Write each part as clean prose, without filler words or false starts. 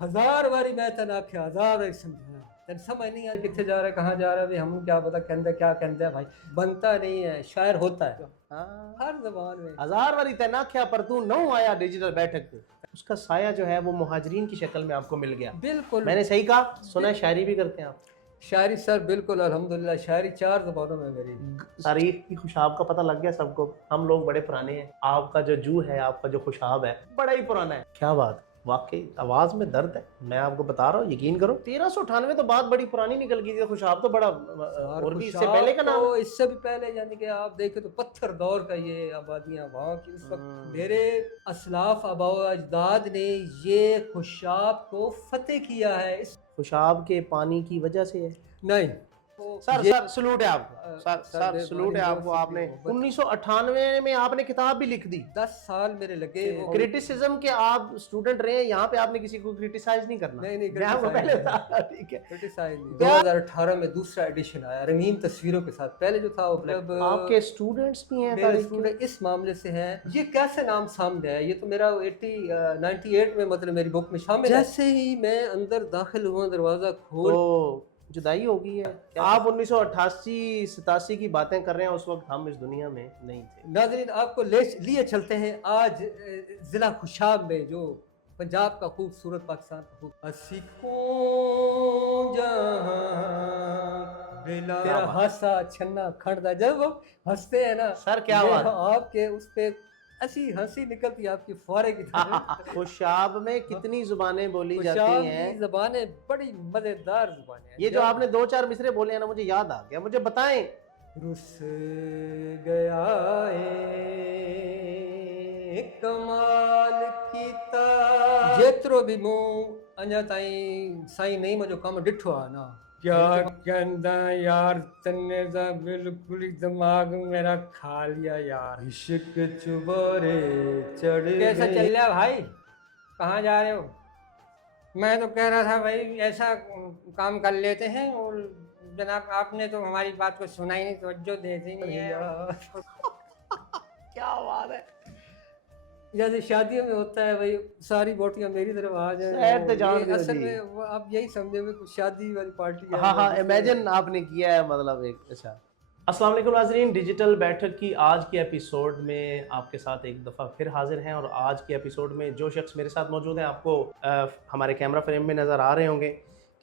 हजार बारी मैं तेन आख्या, हजार बारी समझाया, तेन समझ नहीं आई कितने जा रहा है, कहाँ जा रहा है, भाई हम क्या पता कहते क्या कहते हैं, भाई बनता नहीं है, शायर होता है हाँ, हर जबान में। हजार बारी तैनात किया पर तू नौ आया डिजिटल बैठक पे। उसका साया जो है वो मुहाजिरीन की शक्ल में आपको मिल गया। बिल्कुल मैंने सही कहा? सुना है शायरी भी करते हैं आप? शायरी सर बिल्कुल अल्हम्दुलिल्लाह, शायरी 4 जबानों में मेरी। तारीख की खुशाब का पता लग गया सबको। हम लोग बड़े पुराने हैं, आपका जो जू है, आपका जो खुशाब है बड़ा ही पुराना है। क्या बात, वाकई आवाज में दर्द है, मैं आपको बता रहा हूँ, यकीन करो। 1398 तो बात बड़ी पुरानी निकल गई थी। खुशाब तो बड़ा और भी इससे पहले का नाम तो इससे भी पहले, यानी कि आप देखें तो पत्थर दौर का ये आबादियां वहाँ की उस वक्त मेरे असलाफ आबा अजदाद ने ये खुशाब को फतेह किया है। इस खुशाब के पानी की वजह से है। नहीं सर ये सर सलूट है आपको, सर सलूट है आपको। आपने 1998 में आपने किताब भी लिख दी। 10 साल मेरे लगे। क्रिटिसिज्म के आप स्टूडेंट रहे हैं, यहाँ पे आपने किसी को क्रिटिसाइज नहीं करना। नहीं मैं आपको पहले बता, ठीक है। क्रिटिसाइज नहीं। 2018 में दूसरा एडिशन आया रंगीन तस्वीरों के साथ। पहले जो था वो मतलब आपके स्टूडेंट्स भी हैं, मेरे स्टूडेंट इस मामले से हैं। ये कैसे नाम सामने है, ये तो मेरा 98 में मतलब मेरी बुक में शामिल है। जैसे ही मैं अंदर दाखिल हुआ, दरवाजा खोल तो जुदाई हो गई है। आप 1988-87 की बातें कर रहे हैं, उस वक्त हम इस दुनिया में नहीं थे। नाज़रीन आपको लिए चलते हैं आज जिला खुशाब में, जो पंजाब का खूबसूरत, पाकिस्तान का खूबसूरत तेरा हासा छन्ना खड़दा। जब हम हंसते हैं ना सर, क्या बात, आपके उस पे ऐसी हंसी निकलती है आपकी फौरे की तरह। खुशाब में कितनी जुबानें बोली जाती हैं। जुबानें बड़ी मजेदार जुबानें हैं। ये जो आपने 2-4 मिसरे बोले हैं ना, मुझे याद आ गया। मुझे बताएं। रुस गया कमाल कीता जेतरो भी मुंह अञा ताईं साईं नहीं मुझो कम डिठो आ ना। क्या कहंदा यार, तन्ने दा बिल्कुल ही दिमाग मेरा खा लिया यार। इश्क चुबारे चढ़ कैसा चल रहा भाई, कहाँ जा रहे हो? मैं तो कह रहा था भाई ऐसा काम कर लेते हैं, और जनाब आपने तो हमारी बात को सुना ही नहीं, तवज्जो देते नहीं है। क्या बात है। जैसे शादियों में होता है भाई, सारी बोटियां मेरी तरफ आ शहर ते जान जाए, दियो असल जी। में आप यही समझे में कुछ शादी वाली पार्टी है। हाँ हाँ, इमेजिन आपने किया है, मतलब एक। अच्छा, अस्सलाम वालेकुम नाज़रीन, डिजिटल बैठक की आज के एपिसोड में आपके साथ एक दफ़ा फिर हाजिर हैं। और आज के एपिसोड में जो शख्स मेरे साथ मौजूद हैं, आपको हमारे कैमरा फ्रेम में नज़र आ रहे होंगे।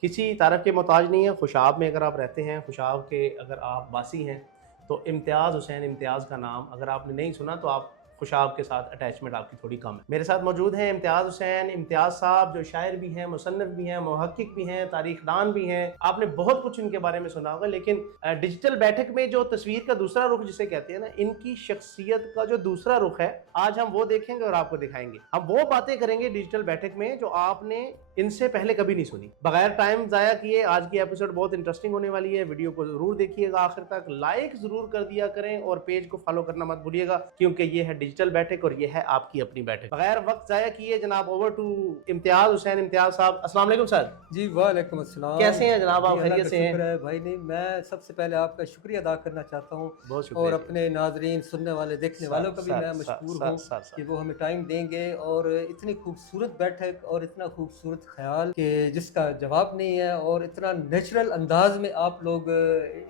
किसी तारफ़ के मोहताज नहीं है। खुशाब में अगर आप रहते हैं, खुशाब के अगर आप वासी हैं, तो इम्तियाज़ हुसैन, इम्तियाज़ का नाम अगर आपने नहीं सुना तो आप खुशाब के साथ अटैचमेंट आपकी थोड़ी कम है। मेरे साथ मौजूद हैं इम्तियाज़ हुसैन। इम्तियाज़ साहब जो शायर भी हैं, मुसन्निफ भी हैं, मुहक्किक भी हैं, तारीखदान भी हैं। आपने बहुत कुछ इनके बारे में सुना होगा। लेकिन डिजिटल बैठक में जो तस्वीर का दूसरा रुख जिसे कहते हैं ना, इनकी शख्सियत का जो दूसरा रुख है, आज हम वो देखेंगे और आपको दिखाएंगे। हम वो बातें करेंगे डिजिटल बैठक में जो आपने इनसे पहले कभी नहीं सुनी। बगैर टाइम जाया किए आज की एपिसोड बहुत इंटरेस्टिंग होने वाली है। वीडियो को जरूर देखिएगा आखिर तक, लाइक जरूर कर दिया करें और पेज को फॉलो करना मत भूलिएगा, क्योंकि ये है डिजिटल बैठक और ये है आपकी अपनी बैठक। बगैर वक्त जाया किए जनाब, ओवर टू इम्तियाज हुसैन। इम्तियाज साहब, अस्सलाम वालेकुम सर। जी वालेकुम अस्सलाम। कैसे हैं जनाब आप? खैरियत से हैं? भाई नहीं, मैं सबसे पहले आपका शुक्रिया अदा करना चाहता हूँ, बहुत शुक्रिया। और अपने नाजरीन, सुनने वाले, देखने वालों का भी मैं मशकूर हूँ कि वो हमें टाइम देंगे, और इतनी खूबसूरत बैठक और इतना खूबसूरत ख्याल कि जिसका जवाब नहीं है, और इतना नेचुरल अंदाज में आप लोग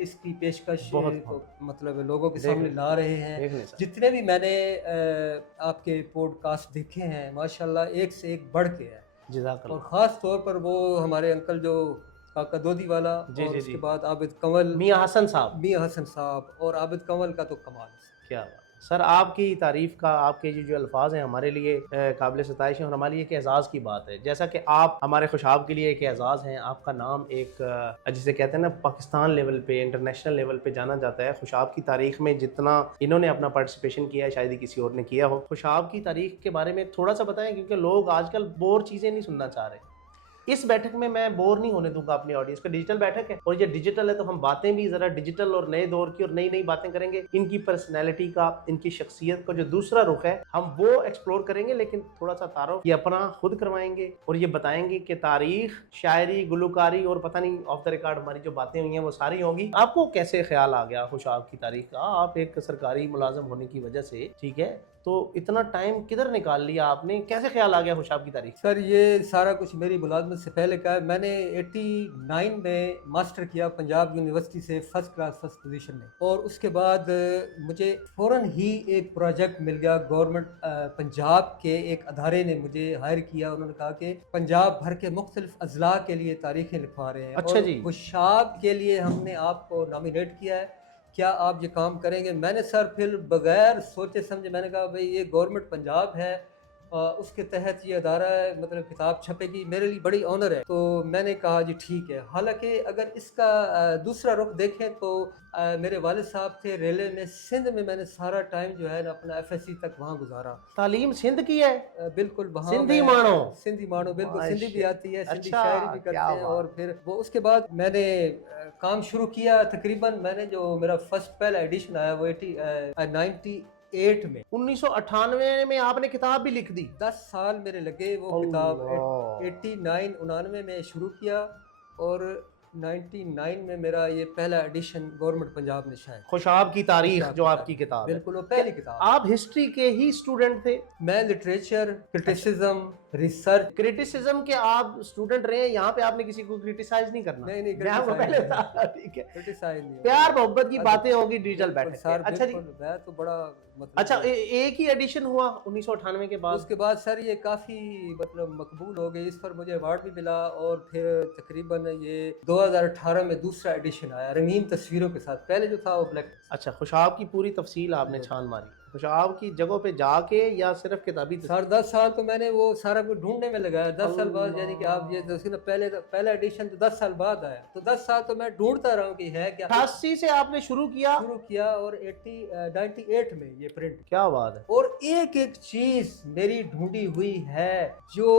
इसकी पेशकश मतलब लोगों के सामने ला रहे हैं। जितने भी मैंने आपके पॉडकास्ट देखे हैं, माशाल्लाह एक से एक बढ़ के है। और ख़ास तौर पर वो हमारे अंकल जो काका दोदी वाला, और उसके बाद आबिद कंवल, मियाँ हसन साहब, और आबिद कंवल का तो कमाल है। क्या बात सर, आपकी तारीफ का, आपके जो अल्फाज हैं हमारे लिए काबिल सताइश है और हमारे लिए एक एजाज़ की बात है। जैसा कि आप हमारे खुशाब के लिए एक एजाज़ हैं। आपका नाम एक जिसे कहते हैं ना, पाकिस्तान लेवल पे, इंटरनेशनल लेवल पे जाना जाता है। खुशाब की तारीख में जितना इन्होंने अपना पार्टिसिपेशन किया है, शायद ही किसी और ने किया हो। खुशाब की तारीख के बारे में थोड़ा सा बताएं, क्योंकि लोग आजकल बोर चीज़ें नहीं सुनना चाह रहे। इस बैठक में मैं बोर नहीं होने दूंगा अपनी ऑडियंस को। डिजिटल बैठक है और ये डिजिटल है तो हम बातें भी जरा डिजिटल और नए दौर की और नई नई बातें करेंगे। इनकी पर्सनैलिटी का, इनकी शख्सियत का जो दूसरा रुख है हम वो एक्सप्लोर करेंगे, लेकिन थोड़ा सा तारुफ ये अपना खुद करवाएंगे और ये बताएंगे कि तारीख, शायरी, गुलकारी और पता नहीं ऑफ द रिकॉर्ड हमारी जो बातें हुई हैं वो सारी होंगी। आपको कैसे ख्याल आ गया खुशाब की तारीख का? आप एक सरकारी मुलाजिम होने की वजह से, ठीक है, तो इतना टाइम किधर निकाल लिया आपने? कैसे ख्याल आ गया खुशाब की तारीख? सर ये सारा कुछ मेरी मुलाजमत से पहले का है। मैंने 89 में मास्टर किया पंजाब यूनिवर्सिटी से, फर्स्ट क्लास फर्स्ट पोजीशन में, और उसके बाद मुझे फ़ौरन ही एक प्रोजेक्ट मिल गया। गवर्नमेंट पंजाब के एक अदारे ने मुझे हायर किया। उन्होंने कहा कि पंजाब भर के मुख्तलिफ अजला के लिए तारीखें लिखवा रहे हैं, अच्छा जी। खुशाब के लिए हमने आपको नॉमिनेट किया है, क्या आप ये काम करेंगे? मैंने सर फिर बगैर सोचे समझे मैंने कहा भाई ये गवर्नमेंट पंजाब है, उसके तहत ये अदारा है, मतलब किताब छपेगी, मेरे लिए बड़ी ऑनर है। तो मैंने कहा जी ठीक है। हालांकि अगर इसका दूसरा रुख देखें तो मेरे वालिद साहब थे रेलवे में, सिंध में मैंने सारा टाइम जो है ना अपना FSC तक वहाँ गुजारा। तालीम सिंध की है? बिल्कुल वहाँ सिंधी मानो? सिंधी मानो, बिल्कुल सिंधी भी आती है, सिंधी अच्छा, शायरी भी करते हैं। और फिर वो उसके बाद मैंने काम शुरू किया। तकरीबन मैंने जो मेरा फर्स्ट पहला एडिशन आया वो 98 में, 1998 में आपने किताब भी लिख दी? 10 साल मेरे लगे वो किताब। 89 में शुरू किया और 99 में मेरा ये पहला एडिशन गवर्नमेंट पंजाब ने शायद। खुशाब की तारीख जो आपकी किताब है, बिल्कुल वो पहली किताब। आप हिस्ट्री के ही स्टूडेंट थे? मैं लिटरेचर, क्रिटिसिज्म, रिसर्च। क्रिटिसिज्म के आप स्टूडेंट रहे हैं, यहाँ पे आपने किसी को क्रिटिसाइज नहीं करना। नहीं ठीक है, क्रिटिसाइज नहीं, प्यार मोहब्बत की बातें होगी डिजिटल बैठक सर। पे। अच्छा जी, मैं तो बड़ा मतलब अच्छा एक ही एडिशन हुआ 1998 के बाद? उसके बाद सर ये काफ़ी मतलब मकबूल हो गई, इस पर मुझे अवार्ड भी मिला। और फिर तकरीबन ये 2018 में दूसरा एडिशन आया रंगीन तस्वीरों के साथ। पहले जो था वो ब्लैक। अच्छा, खुशाब की पूरी तफसील आपने छान मारी, खुशाब की जगहों पे जाके या सिर्फ किताबी? सर 10 साल तो मैंने वो सारा कुछ ढूंढने में लगाया। 10 साल बाद, यानी कि आप ये पहला एडिशन तो 10 साल बाद आया, तो 10 साल तो मैं ढूंढता रहा हूँ कि है क्या। 88 से आपने शुरू किया और 98 में ये प्रिंट। क्या बात है। और एक एक चीज मेरी ढूंढी हुई है जो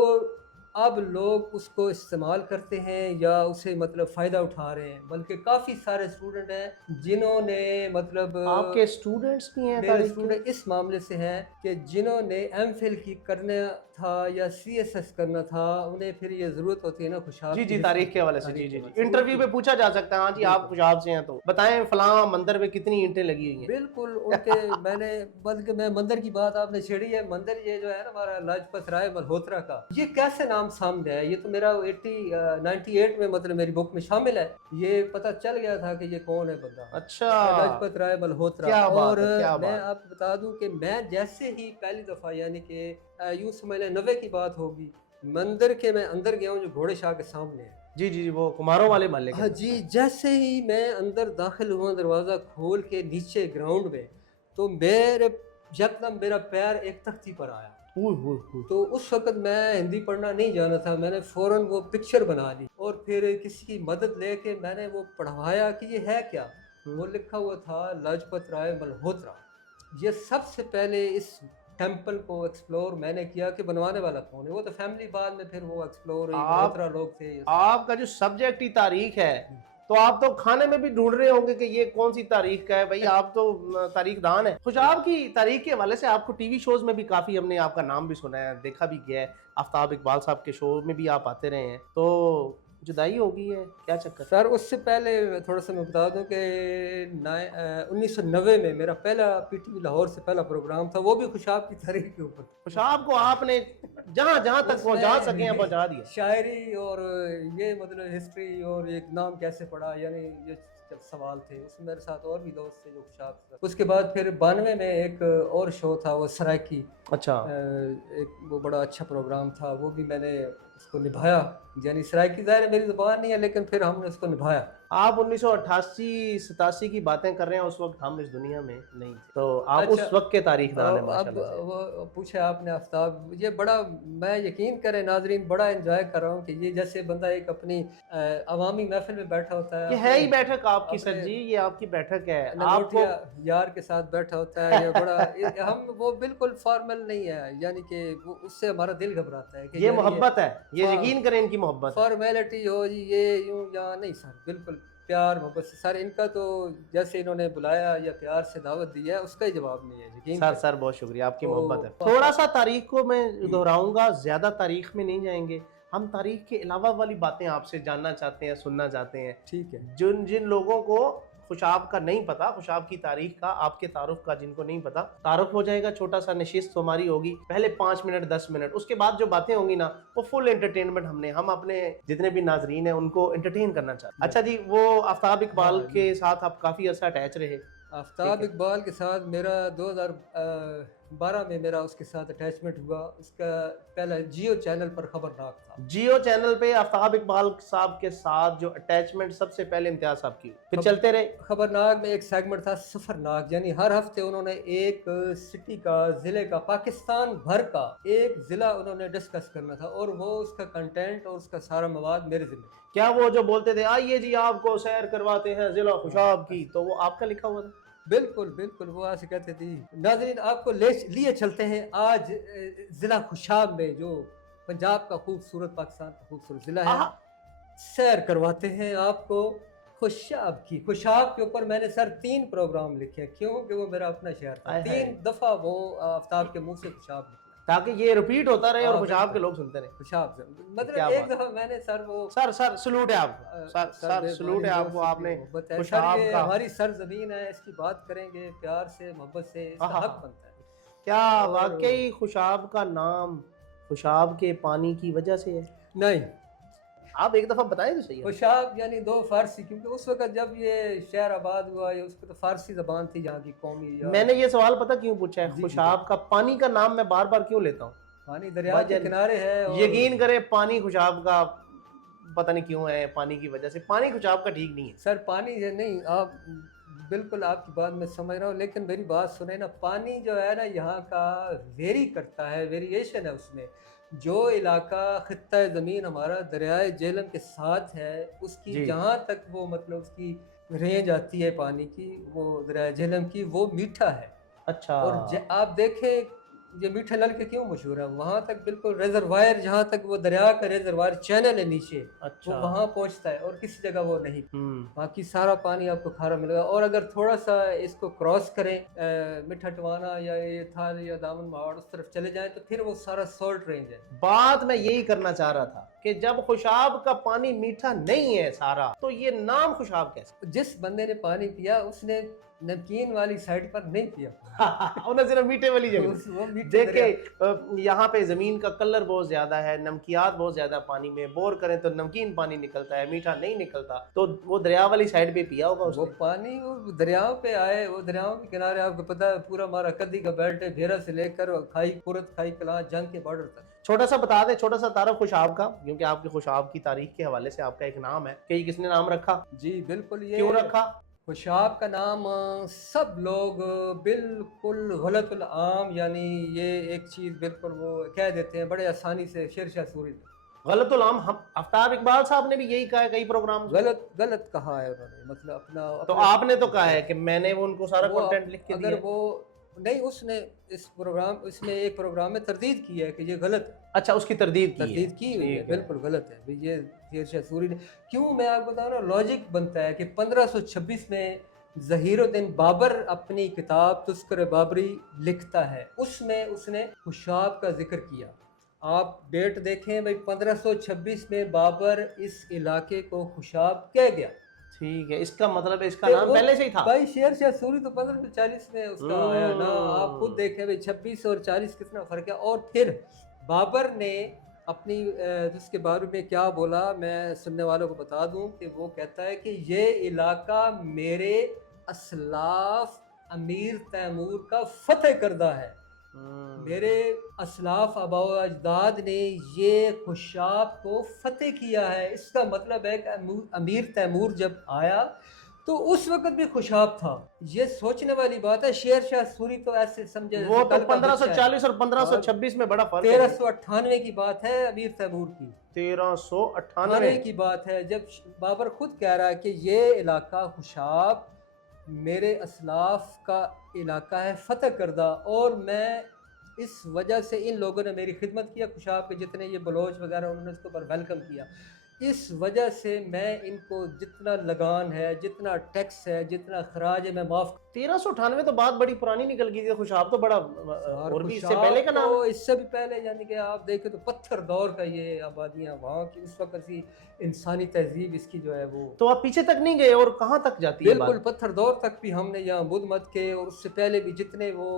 अब लोग उसको इस्तेमाल करते हैं या उसे मतलब फ़ायदा उठा रहे हैं। बल्कि काफ़ी सारे स्टूडेंट हैं जिन्होंने मतलब, आपके स्टूडेंट्स भी हैं? मेरे स्टूडेंट इस मामले से हैं कि जिन्होंने MPhil की करना था या CSS करना था, उन्हें फिर ये ज़रूरत होती है ना खुशाब। जी तारीख के हवाले से। जी इंटरव्यू में पूछा जा सकता है, हाँ जी आप खुशाब से हैं तो बताएं फलां मंदिर में कितनी ईंटें लगी हुई हैं? बिल्कुल उनके मैंने, बल्कि मैं मंदिर की बात आपने छेड़ी है। मंदिर ये जो है ना हमारा लाजपत राय मल्होत्रा का, ये कैसे नाम सामने है? ये तो मेरा 98 में मतलब मेरी बुक में शामिल है। ये पता चल गया था कि ये कौन है बंदा। अच्छा, लाजपत राय मल्होत्रा। और मैं आपको बता दूं कि मैं जैसे ही पहली दफा, यानी कि यूं समझ लें 90 की बात होगी, मंदिर के मैं अंदर गया हूँ जो घोड़े शाह के सामने है। जी वो कुमारों वाले महल्ले के। हाँ जी। जैसे ही मैं अंदर दाखिल हुआ, दरवाज़ा खोल के नीचे ग्राउंड में, तो मेरे यकदम मेरा पैर एक तख्ती पर आया। तो उस वक्त मैं हिंदी पढ़ना नहीं जाना था, मैंने फ़ौरन वो पिक्चर बना ली और फिर किसी की मदद लेके मैंने वो पढ़वाया कि ये है क्या। वो लिखा हुआ था लाजपत राय मल्होत्रा। ये सबसे पहले इस टेम्पल को एक्सप्लोर मैंने किया कि बनवाने वाला कौन है। वो तो फैमिली बाद में फिर वो एक्सप्लोर, मल्होत्रा लोग थे। आपका जो सब्जेक्ट ही तारीख है तो आप तो खाने में भी ढूंढ रहे होंगे कि ये कौन सी तारीख का है। भाई आप तो तारीखदान है। खुशाब की तारीख के हवाले से आपको टीवी शोज में भी काफी हमने आपका नाम भी सुना है, देखा भी गया है। आफ्ताब इकबाल साहब के शो में भी आप आते रहे हैं। तो जुदाई हो गई है, क्या चक्कर? सर उससे पहले थोड़ा सा मैं बता दूं कि 1990 में मेरा पहला PTV लाहौर से पहला प्रोग्राम था, वो भी खुशाब की तारीख के ऊपर। खुशाब को आपने जहाँ तक पहुँचा सके पहुँचा दिया। शायरी और ये मतलब हिस्ट्री और एक नाम कैसे पड़ा, यानी ये सवाल थे। उसमें मेरे साथ और भी दोस्त थे जो खुशाब। उसके बाद फिर 92 में एक और शो था वो सराकी। अच्छा। एक वो बड़ा अच्छा प्रोग्राम था, वो भी मैंने उसको निभाया। यानी सराकी ज़ाहिर मेरी ज़ुबान नहीं है, लेकिन फिर हमने उसको निभाया। आप 1988-87 की बातें कर रहे हैं, उस वक्त हम इस दुनिया में नहीं थे, तो आप अच्छा, उस वक्त के तारीखदान हैं माशाल्लाह से। वो पूछे आपने आफ्ताब, ये बड़ा, मैं यकीन करें नाजरीन, बड़ा एंजॉय कर रहा हूँ कि ये जैसे बंदा एक अपनी अवामी महफिल में बैठा होता है। ये है ही बैठक आपकी सर जी, ये आपकी बैठक है, आपको यार के साथ बैठा होता है। ये बड़ा हम वो बिल्कुल फॉर्मल नहीं है, यानी कि उससे हमारा दिल घबराता है कि ये मोहब्बत है, ये यकीन करें इनकी मोहब्बत है। फॉर्मेलिटी हो जी, ये यूं या नहीं सर, बिल्कुल प्यार मोहब्बत से सर। इनका तो जैसे इन्होंने बुलाया या प्यार से दावत दी है, उसका ही जवाब नहीं है, यकीन सर करें। सर बहुत शुक्रिया, आपकी तो मोहब्बत है। थोड़ा सा तारीख को मैं दोहराऊंगा, ज्यादा तारीख में नहीं जाएंगे। हम तारीख के अलावा वाली बातें आपसे जानना चाहते हैं, सुनना चाहते हैं। ठीक है। जिन जिन लोगों को खुशाब का नहीं पता, खुशाब की तारीख का, आपके तारुफ का जिनको नहीं पता, तारुफ हो जाएगा, छोटा सा नशिस्त हमारी होगी, पहले 5 मिनट 10 मिनट, उसके बाद जो बातें होंगी ना वो फुल एंटरटेनमेंट। हम अपने जितने भी नाजरीन हैं उनको एंटरटेन करना चाहते हैं। अच्छा जी, वो आफ्ताब इकबाल के साथ आप काफी अर्सा अटैच रहे। आफ्ताब इकबाल के साथ मेरा 2012 में मेरा उसके साथ अटैचमेंट हुआ। उसका पहला जियो चैनल पर खबरनाक था। जियो चैनल पे आफ्ताब इकबाल साहब के साथ जो अटैचमेंट सबसे पहले इम्तियाज साहब की, फिर चलते रहे। खबरनाक में एक सेगमेंट था सफरनाक, यानी हर हफ्ते उन्होंने एक सिटी का, जिले का, पाकिस्तान भर का एक जिला उन्होंने डिस्कस करना था, और वो उसका कंटेंट और उसका सारा मवाद मेरे जिम्मे। क्या वो जो बोलते थे आइए जी आपको सैर करवाते हैं जिला खुशाब की, तो वो आपका लिखा हुआ था? बिल्कुल बिल्कुल, वो ऐसे कहते थे नाज़रीन आपको लिए चलते हैं आज जिला खुशाब में, जो पंजाब का खूबसूरत, पाकिस्तान का खूबसूरत जिला है। सैर करवाते हैं आपको खुशाब की। खुशाब के ऊपर मैंने सर 3 प्रोग्राम लिखे, क्योंकि वो मेरा अपना शहर था। 3 दफा वो आफ्ताब के मुंह से खुशाब निकला, ताकि ये रिपीट होता रहे और खुशाब के लोग सुनते रहे। खुशाब से मतलब एक दफा मैंने सर वो सर सलूट है आपको, सर सलूट है आपको, आपने खुशाब का, हमारी सरजमीन है, इसकी बात करेंगे प्यार से, मोहब्बत से, इसका हक बनता है। क्या वाकई खुशाब का नाम खुशाब के पानी की वजह से है? नहीं, आप एक दफा बताएं तो सही है। खुशाब यानी 2 फारसी, क्योंकि उस वक्त जब ये शहर आबाद हुआ, ये उसको तो फारसी जबान थी यहाँ की कौमी। मैंने ये सवाल पता क्यों पूछा है, खुशाब का पानी का नाम मैं बार बार क्यों लेता हूँ? पानी दरिया के किनारे है। यकीन करे पानी खुशाब का पता नहीं क्यों है, पानी की वजह से। पानी खुशाब का ठीक नहीं है सर, पानी नहीं, आप बिल्कुल आपकी बात मैं समझ रहा हूँ, लेकिन मेरी बात सुने ना, पानी जो है ना यहाँ का वेरी करता है, वेरिएशन है उसमें। जो इलाका खित्ता ज़मीन हमारा दरियाए झेलम के साथ है, उसकी जहाँ तक वो मतलब उसकी रेंज आती है पानी की, वो दरियाए झेलम की, वो मीठा है। अच्छा। और आप देखें ये मीठे नल के क्यों मशहूर है, वहाँ तक बिल्कुल रिजर्वायर, जहाँ तक वो दरिया का रिजर्वायर चैनल है नीचे, अच्छा, वो वहाँ पहुँचता है, और किसी जगह वो नहीं। बाकी सारा पानी आपको खारा मिलेगा। और अगर थोड़ा सा इसको क्रॉस करें, मिठा टवाना या ये थाल या दामन मावड़ उस तरफ चले जाएं, तो फिर वो सारा सॉल्ट रेंज है। बात मैं यही करना चाह रहा था कि जब खुशाब का पानी मीठा नहीं है सारा, तो ये नाम खुशाब कैसे? जिस बंदे ने पानी पिया उसने नमकीन वाली साइड पर नहीं पिया, उन्हें सिर्फ मीठे वाली जगह। देखे यहाँ पे जमीन का कलर बहुत ज्यादा है, नमकियात बहुत ज्यादा पानी में, बोर करें तो नमकीन पानी निकलता है, मीठा नहीं निकलता। तो वो दरिया वाली साइड पे पिया होगा वो पानी, वो दरियाओं पे आए, वो दरियाओं के किनारे आपको पता है पूरा हमारा कद्दी का बेल्ट है, भेरा से लेकर खाई पुरत, खाई कलां, जंग के बॉर्डर तक। छोटा सा बता दे, छोटा सा तारुफ खुशाब का, क्योंकि आपके खुशाब की तारीख के हवाले से आपका एक नाम है कि किसने नाम रखा? जी बिल्कुल, ये क्यों रखा खुशाब का नाम? सब लोग बिल्कुल गलतुल आम, यानी ये एक चीज़ बिल्कुल वो कह देते हैं बड़े आसानी से, शेरशाह सूरी। गलतुल आम हम आफ्ताब इकबाल साहब ने भी यही कहा है कई प्रोग्राम। गलत कहा है उन्होंने, मतलब अपना तो आपने तो कहा है कि मैंने वो उनको सारा कंटेंट लिख के दिया। अगर वो नहीं, उसने इस प्रोग्राम, इसमें एक प्रोग्राम में तरदीद की है कि ये गलत है। अच्छा, उसकी तरदीद की हुई है, बिल्कुल गलत है भाई, ये शेरशाह सूरी ने। क्यों, मैं आपको बता रहा हूँ, लॉजिक बनता है कि 1526 में ज़हीरुद्दीन बाबर अपनी किताब तुस्कर बाबरी लिखता है, उसमें उसने खुशाब का जिक्र किया। आप डेट देखें भाई, 1526 में बाबर इस इलाके को खुशाब कह गया। ठीक है, इसका मतलब है इसका नाम पहले से ही था भाई। शेरशाह सूरी तो 1540 में उसका आया ना, आप खुद देखें भाई, 26 और 40 कितना फर्क है। और फिर बाबर ने अपनी उसके बारे में क्या बोला, मैं सुनने वालों को बता दूं कि वो कहता है कि ये इलाका मेरे असलाफ अमीर तैमूर का फतेह करदा है। मेरे असलाफ आबाओ अजदाद ने ये खुशाब को फतेह किया है। इसका मतलब है कि अमीर तैमूर जब आया तो उस वक्त भी खुशाब था। ये सोचने वाली बात है। शेरशाह सूरी तो ऐसे समझे, वो तो 1540 और 1526 में बड़ा फर्क है। 1398 की बात है अमीर तैमूर की, 1398 की बात है, जब बाबर खुद कह रहा है कि ये इलाका खुशाब मेरे असलाफ का इलाका है, फतेह करदा, और मैं इस वजह से इन लोगों ने मेरी खिदमत किया, खुशाब के जितने ये बलोच वगैरह उन्होंने इसके ऊपर वेलकम किया। इस वजह से मैं इनको जितना लगान है, जितना टैक्स है, जितना खराज है, मैं माफ़। 1398 तो बात बड़ी पुरानी निकल गई थी, खुशाब तो बड़ा और भी इससे पहले का नाम तो इससे भी पहले, यानी कि आप देखें तो पत्थर दौर का ये आबादियाँ वहाँ की उस वक्त की इंसानी तहजीब इसकी जो है वो। तो आप पीछे तक नहीं गए और कहाँ तक जाती है बिल्कुल पत्थर दौर तक भी हमने यहाँ बुद्ध मत के, और उससे पहले भी जितने वो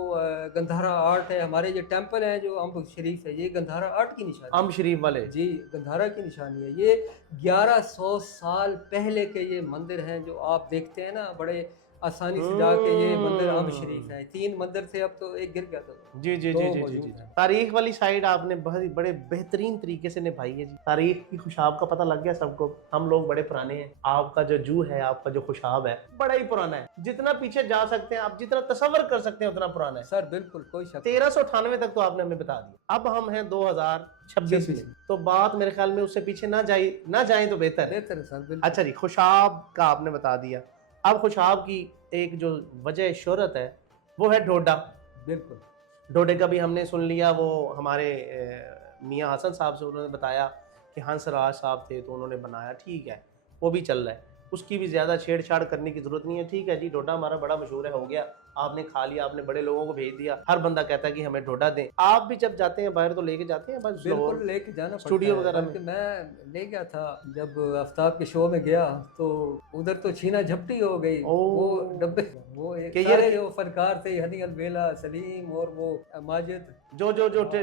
गंधारा आर्ट है, हमारे जो टेम्पल है जो अम्ब शरीफ है, ये गंधारा आर्ट की निशानी, अम्ब शरीफ वाले जी गंधारा की निशानी है। ये 1100 साल पहले के ये मंदिर हैं जो आप देखते हैं ना, बड़े आसानी से जाके ये मंदिर अम्ब शरीफ है। 3 मंदिर थे, अब तो एक गिर गया था। जी जी जी जी जी जी। तारीख वाली साइड आपने बहुत बड़े बेहतरीन तरीके से निभाई है जी। तारीख की खुशाब का पता लग गया सबको। हम लोग बड़े पुराने हैं, आपका जो जू है, आपका जो खुशाब है बड़ा ही पुराना है। जितना पीछे जा सकते हैं आप, जितना तस्वर कर सकते हैं उतना पुराना है सर। बिल्कुल कोई शक। 1398 तक तो आपने हमें बता दिया। अब हम हैं 2026 में, तो बात मेरे ख्याल में उससे पीछे ना जाए तो बेहतर है सर। अच्छा जी, खुशाब का आपने बता दिया। अब खुशाब की एक जो वजह शोहरत है वो है डोडा। बिल्कुल, डोडे का भी हमने सुन लिया। वो हमारे मियाँ हसन साहब से उन्होंने बताया कि हंसराज साहब थे तो उन्होंने बनाया, ठीक है, वो भी चल रहा है, उसकी भी ज़्यादा छेड़छाड़ करने की ज़रूरत नहीं है। ठीक है जी, डोडा हमारा बड़ा मशहूर है, हो गया, आपने खा लिया, आपने बड़े लोगों को भेज दिया, हर बंदा कहता है कि हमें डोडा दें। आप भी जब जाते हैं बाहर तो लेके जाते हैं? बस बिल्कुल लेके जाना स्टूडियो वगैरह में। मैं ले गया था जब आफ्ताब के शो में गया, तो उधर तो छीना झपटी हो गई। वो डब्बे, वो एक सारे जो फनकार थे, हनी अलबेला, सलीम और वो माजिद, जो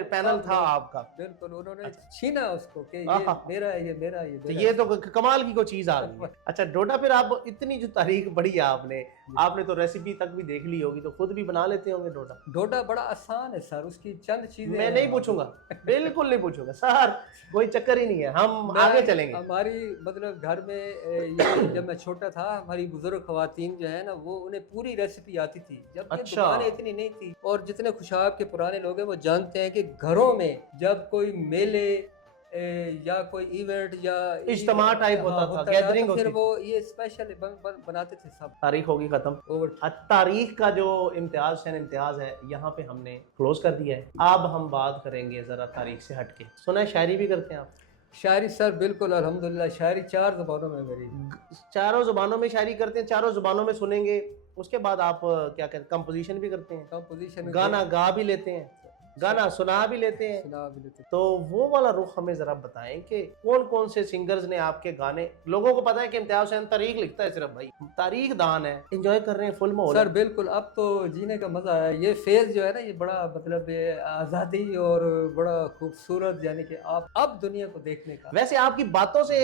पैनल था आपका, बिल्कुल उन्होंने छीना उसको कि ये मेरा है, ये मेरा है, ये तो कमाल की कोई चीज आ गई है। अच्छा डोडा, फिर आप इतनी जो तारीख बढ़ी है आपने तो रेसिपी तक भी देख ली होगी, तो खुद भी बना लेते होंगे डोडा? डोडा बड़ा आसान है सर, उसकी चंद चीजें मैं नहीं पूछूंगा, बिल्कुल नहीं पूछूंगा सर, कोई चक्कर ही नहीं है, हम आगे चलेंगे। हमारी मतलब घर में ये जब मैं छोटा था, हमारी बुजुर्ग खवातीन जो है ना, वो उन्हें पूरी रेसिपी आती थी, जब अच्छा। दुकानें इतनी नहीं थी। और जितने खुशाब के पुराने लोग हैं वो जानते हैं कि घरों में जब कोई मेले या कोई इवेंट या इज्तिमा टाइप होता था, गैदरिंग तो फिर वो ये स्पेशल बनाते थे सब। तारीख होगी खत्म। तारीख का जो इम्तियाज है यहाँ पे हमने क्लोज कर दिया है। अब हम बात करेंगे जरा तारीख से हटके। सुना है शायरी भी करते हैं आप? शायरी सर बिल्कुल, अल्हम्दुलिल्लाह, शायरी 4 ज़ुबानों में मेरी। चारों ज़ुबानों में शायरी करते हैं, चारों ज़ुबानों में सुनेंगे। उसके बाद आप क्या कहते हैं, कंपोजिशन भी करते हैं? कंपोजिशन, गाना गा भी लेते हैं, गाना सुना भी लेते हैं। तो वो वाला रुख हमें जरा बताएं कि कौन कौन से सिंगर्स ने आपके गाने, लोगों को पता है कि इम्तियाज हुसैन तारीख लिखता है, सिर्फ भाई तारीख दान है, एंजॉय कर रहे हैं फुल माहौल सर। बिल्कुल, अब तो जीने का मजा है। ये फेज जो है ना, ये बड़ा मतलब आज़ादी और बड़ा खूबसूरत, यानी कि आप अब दुनिया को देखने का। वैसे आपकी बातों से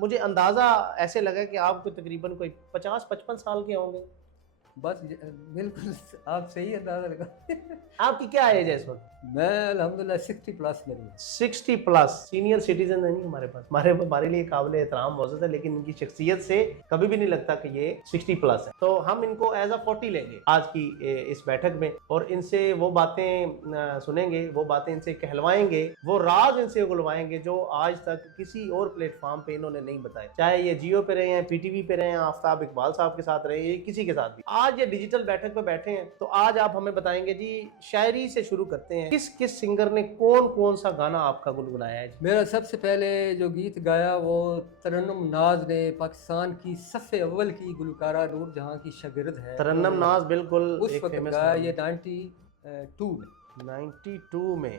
मुझे अंदाजा ऐसे लगा कि आपको तकरीबन कोई 50-55 साल के होंगे। बस बिल्कुल आप सही अंदाजा लगा। आपकी क्या एज है इस वक्त? मैं अल्हम्दुलिल्लाह 60 प्लस मेरी। 60 प्लस, सीनियर सिटीजन नहीं हमारे पास, हमारे लिए काबिल एहतराम मौजूद है, लेकिन इनकी शख्सियत से कभी भी नहीं लगता कि ये 60 प्लस है। तो हम इनको एज अ 40 लेंगे आज की इस बैठक में, और इनसे वो बातें सुनेंगे, वो बातें इनसे कहलवाएंगे, वो राज इनसे उगलवाएंगे जो आज तक किसी और प्लेटफॉर्म पे इन्होंने नहीं बताए। चाहे ये जियो पे रहे हैं, पीटीवी पे रहे हैं, आफ्ताब इकबाल साहब के साथ रहे, ये किसी के साथ भी। आज ये डिजिटल बैठक पे बैठे हैं, तो आज आप हमें बताएंगे जी, शायरी से शुरू करते हैं, किस किस सिंगर ने कौन कौन सा गाना आपका गुनगुनाया है? मेरा सबसे पहले जो गीत गाया वो तरन्नुम नाज ने, पाकिस्तान की सफ़े अव्वल की गुलकारा नूर जहां की शागिर्द है। तरन्नुम नाज बिल्कुल उस वक्त गाया ये 92 में। 92 में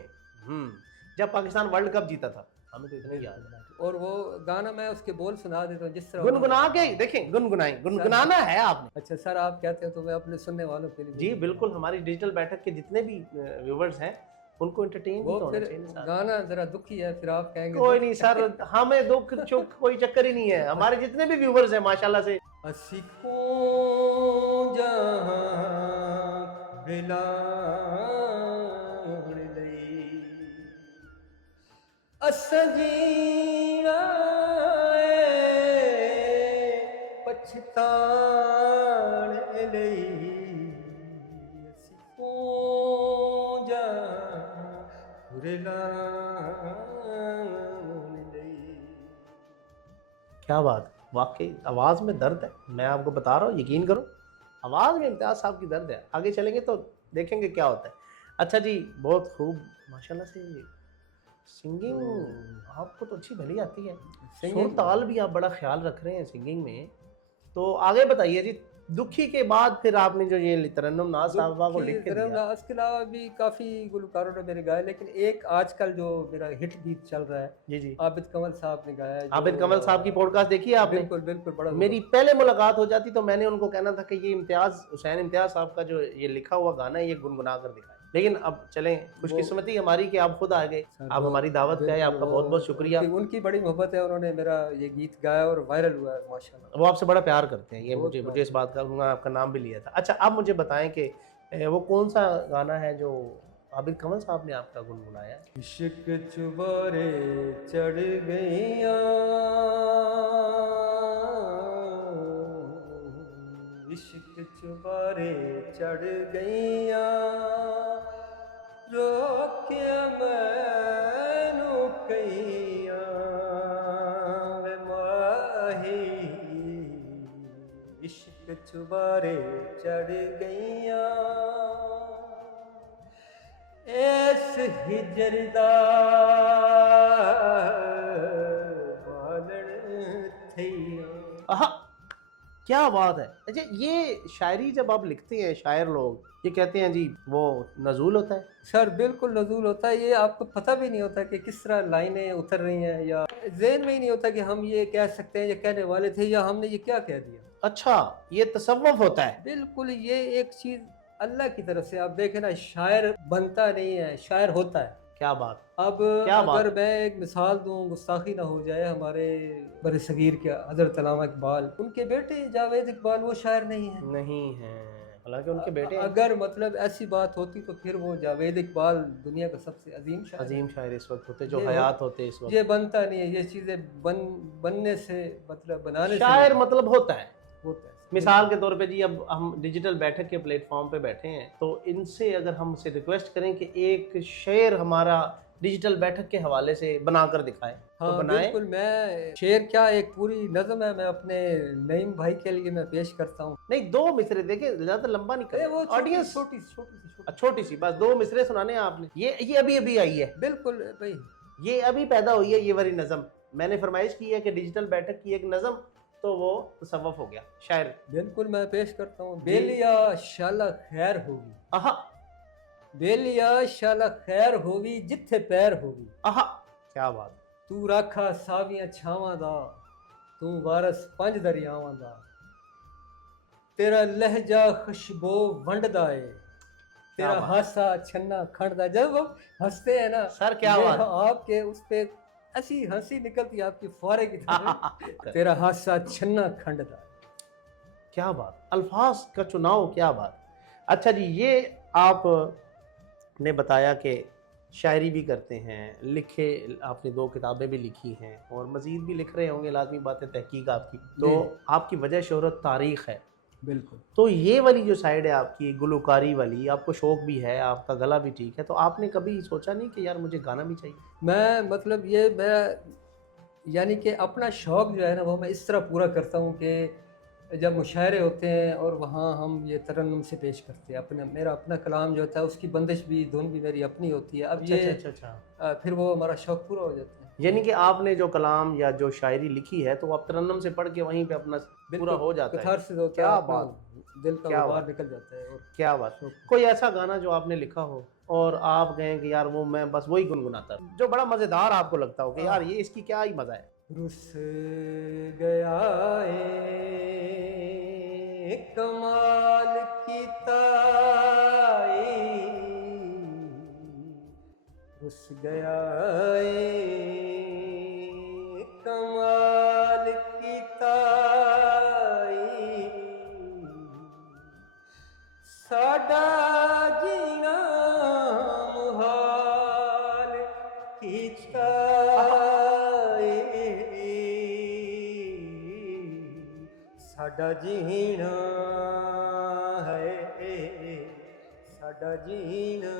जब पाकिस्तान वर्ल्ड कप जीता था, हमें तो इतना याद है। और वो गाना मैं उसके बोल सुना देता हूँ जिस तरह गुनगुना के देखें, गुनगुनाना है आपने। अच्छा सर, आप कहते हैं तो मैं अपने सुनने वालों के लिए जी बिल्कुल, हमारी डिजिटल बैठक के जितने भी व्यूवर्स हैं उनको एंटरटेन भी होना चाहिए। गाना जरा दुखी है, फिर आप कहेंगे कोई नहीं सर, हमें दुख चुक कोई चक्कर ही नहीं है। हमारे जितने भी व्यूवर्स हैं माशाल्लाह से, असजीना पछताण क्या बात, वाकई आवाज में दर्द है। मैं आपको बता रहा हूँ, यकीन करो, आवाज में इम्तियाज साहब की दर्द है। आगे चलेंगे तो देखेंगे क्या होता है। अच्छा जी, बहुत खूब माशाल्लाह से सिंगिंग आपको तो अच्छी भली आती है, सुर ताल भी आप बड़ा ख्याल रख रहे हैं सिंगिंग में। तो आगे बताइए जी, दुखी के बाद फिर आपने जो ये तरन्नुम नाज साहबा को लिख के दिया। इसके अलावा भी काफ़ी गुलकारों ने मेरे गाए, लेकिन एक आजकल जो मेरा हिट गीत चल रहा है, जी जी, आबिद कमल साहब ने गाया है, आबिद कमल साहब की पॉडकास्ट देखी है आपने? बिल्कुल बिल्कुल, बड़ा मेरी पहले मुलाकात हो जाती तो मैंने उनको कहना था कि ये इम्तियाज हुसैन इम्तियाज साहब का जो ये लिखा हुआ गाना है ये गुनगुना कर दिखाएं, लेकिन अब चलें, खुशकिस्मती हमारी कि आप खुद आ गए, आप हमारी दावत पे आए, आपका बहुत बहुत शुक्रिया। उनकी बड़ी मोहब्बत है, उन्होंने मेरा ये गीत गाया और वायरल हुआ है माशाल्लाह। वो आपसे बड़ा प्यार करते हैं, ये बहुत मुझे इस बात का, उन्होंने आपका नाम भी लिया था। अच्छा, अब मुझे बताएं कि वो कौन सा गाना है जो आबिद कमल साहब ने आपका गुनगुनाया है? इश्क चुबारे चढ़ गईया, इश्क चुबारे चढ़ गईया, रोकिया मैनू कईया वे माही, इश्क चुबारे चढ़ गईया, इस हिजर दा बालन थैया। आहा, क्या बात है। अच्छा, ये शायरी जब आप लिखते हैं, शायर लोग ये कहते हैं जी वो नजूल होता है। सर बिल्कुल नजूल होता है, ये आपको पता भी नहीं होता कि किस तरह लाइनें उतर रही हैं, या ज़हन में ही नहीं होता कि हम ये कह सकते हैं, ये कहने वाले थे, या हमने ये क्या कह दिया। अच्छा, ये तसव्वुफ होता है। बिल्कुल, ये एक चीज़ अल्लाह की तरफ से। आप देखें ना, शायर बनता नहीं है, शायर होता है। क्या बात, अब क्या बात अगर मैं एक मिसाल दूं, गुस्ताखी ना हो जाए, हमारे बर सगीर के हज़रत अल्लामा इकबाल, उनके बेटे जावेद इकबाल वो शायर नहीं है। नहीं है, हालांकि उनके बेटे हैं। अगर मतलब ऐसी बात होती तो फिर वो जावेद इकबाल दुनिया का सबसे अजीम शायर, अजीम शायर इस वक्त होते जो ये हयात होते इस वक्त। ये बनता नहीं है, ये चीज़ें बनने से मतलब बनाने शायर से मतलब होता है। होता है। मिसाल के तौर पे जी, अब हम डिजिटल बैठक के प्लेटफॉर्म पे बैठे हैं, तो इनसे अगर हमसे रिक्वेस्ट करें कि एक शेर हमारा डिजिटल बैठक के हवाले से बनाकर दिखाएं, हाँ तो बनाएं। बिल्कुल, मैं शेर क्या, एक पूरी नज़म है, मैं अपने नईम भाई के लिए मैं पेश करता हूँ। नहीं, 2 मिसरे देखे, ज्यादा लंबा नहीं अरे वो करना, ऑडियंस छोटी सी छोटी सी, बस 2 मिसरे सुनाने हैं आपने। ये अभी अभी आई है, बिल्कुल भाई, ये अभी पैदा हुई है, ये वाली नज़म मैंने फरमाइश की है कि डिजिटल बैठक की एक नज़म, तो वो तसव्वुफ हो गया, शायर। बिल्कुल मैं पेश करता हूँ। बेलिया शाला खैर होगी, आहा, बेलिया शाला खैर होगी, जिथे पैर होगी, आहा, क्या बात। तू राखा सावियां छावां दा, तू वारस 5 दरियावां दा, तेरा लहजा खुशबो वंडदा है, तेरा हासा छन्ना खंडदा। जब हम हंसते हैं ना सर, क्या बात, आपके उस पे ऐसी हंसी निकलती है आपकी फुहारे की तरह। तेरा हासा छन्ना खंडदा, क्या बात, अल्फाज का चुनाव, क्या बात। अच्छा जी, ये आपने बताया कि शायरी भी करते हैं, लिखे, आपने 2 किताबें भी लिखी हैं और मज़ीद भी लिख रहे होंगे, लाजमी बात है, तहकीक आपकी, तो आपकी वजह शोहरत तारीख़ है। बिल्कुल। तो ये वाली जो साइड है आपकी, गुलकारी वाली, आपको शौक़ भी है, आपका गला भी ठीक है, तो आपने कभी सोचा नहीं कि यार मुझे गाना भी चाहिए? मैं मतलब ये मैं यानी कि अपना शौक़ जो है ना, वो मैं इस तरह पूरा करता हूँ कि जब मुशायरे होते हैं और वहाँ हम ये तरन्नुम से पेश करते हैं, अपना मेरा अपना कलाम जो होता है, उसकी बंदिश भी, धुन भी मेरी अपनी होती है। अब ये फिर वो हमारा शौक़ पूरा हो जाता है। यानी कि आपने जो कलाम या जो शायरी लिखी है, तो आप तरन्नुम से पढ़ के वहीं पे अपना पूरा हो जाता है। क्या बात, दिल का क्या बाहर निकल जाता है। और क्या बात। कोई ऐसा गाना जो आपने लिखा हो और आप कहें कि यार वो मैं बस वही गुनगुनाता, जो बड़ा मज़ेदार आपको लगता हो कि यार ये इसकी क्या ही मज़ा है? रुस गया कमाल की ताई, रुस गया कमाल की ताई, साडा जीना मुहाल कीता, साडा जीना है, साडा जीना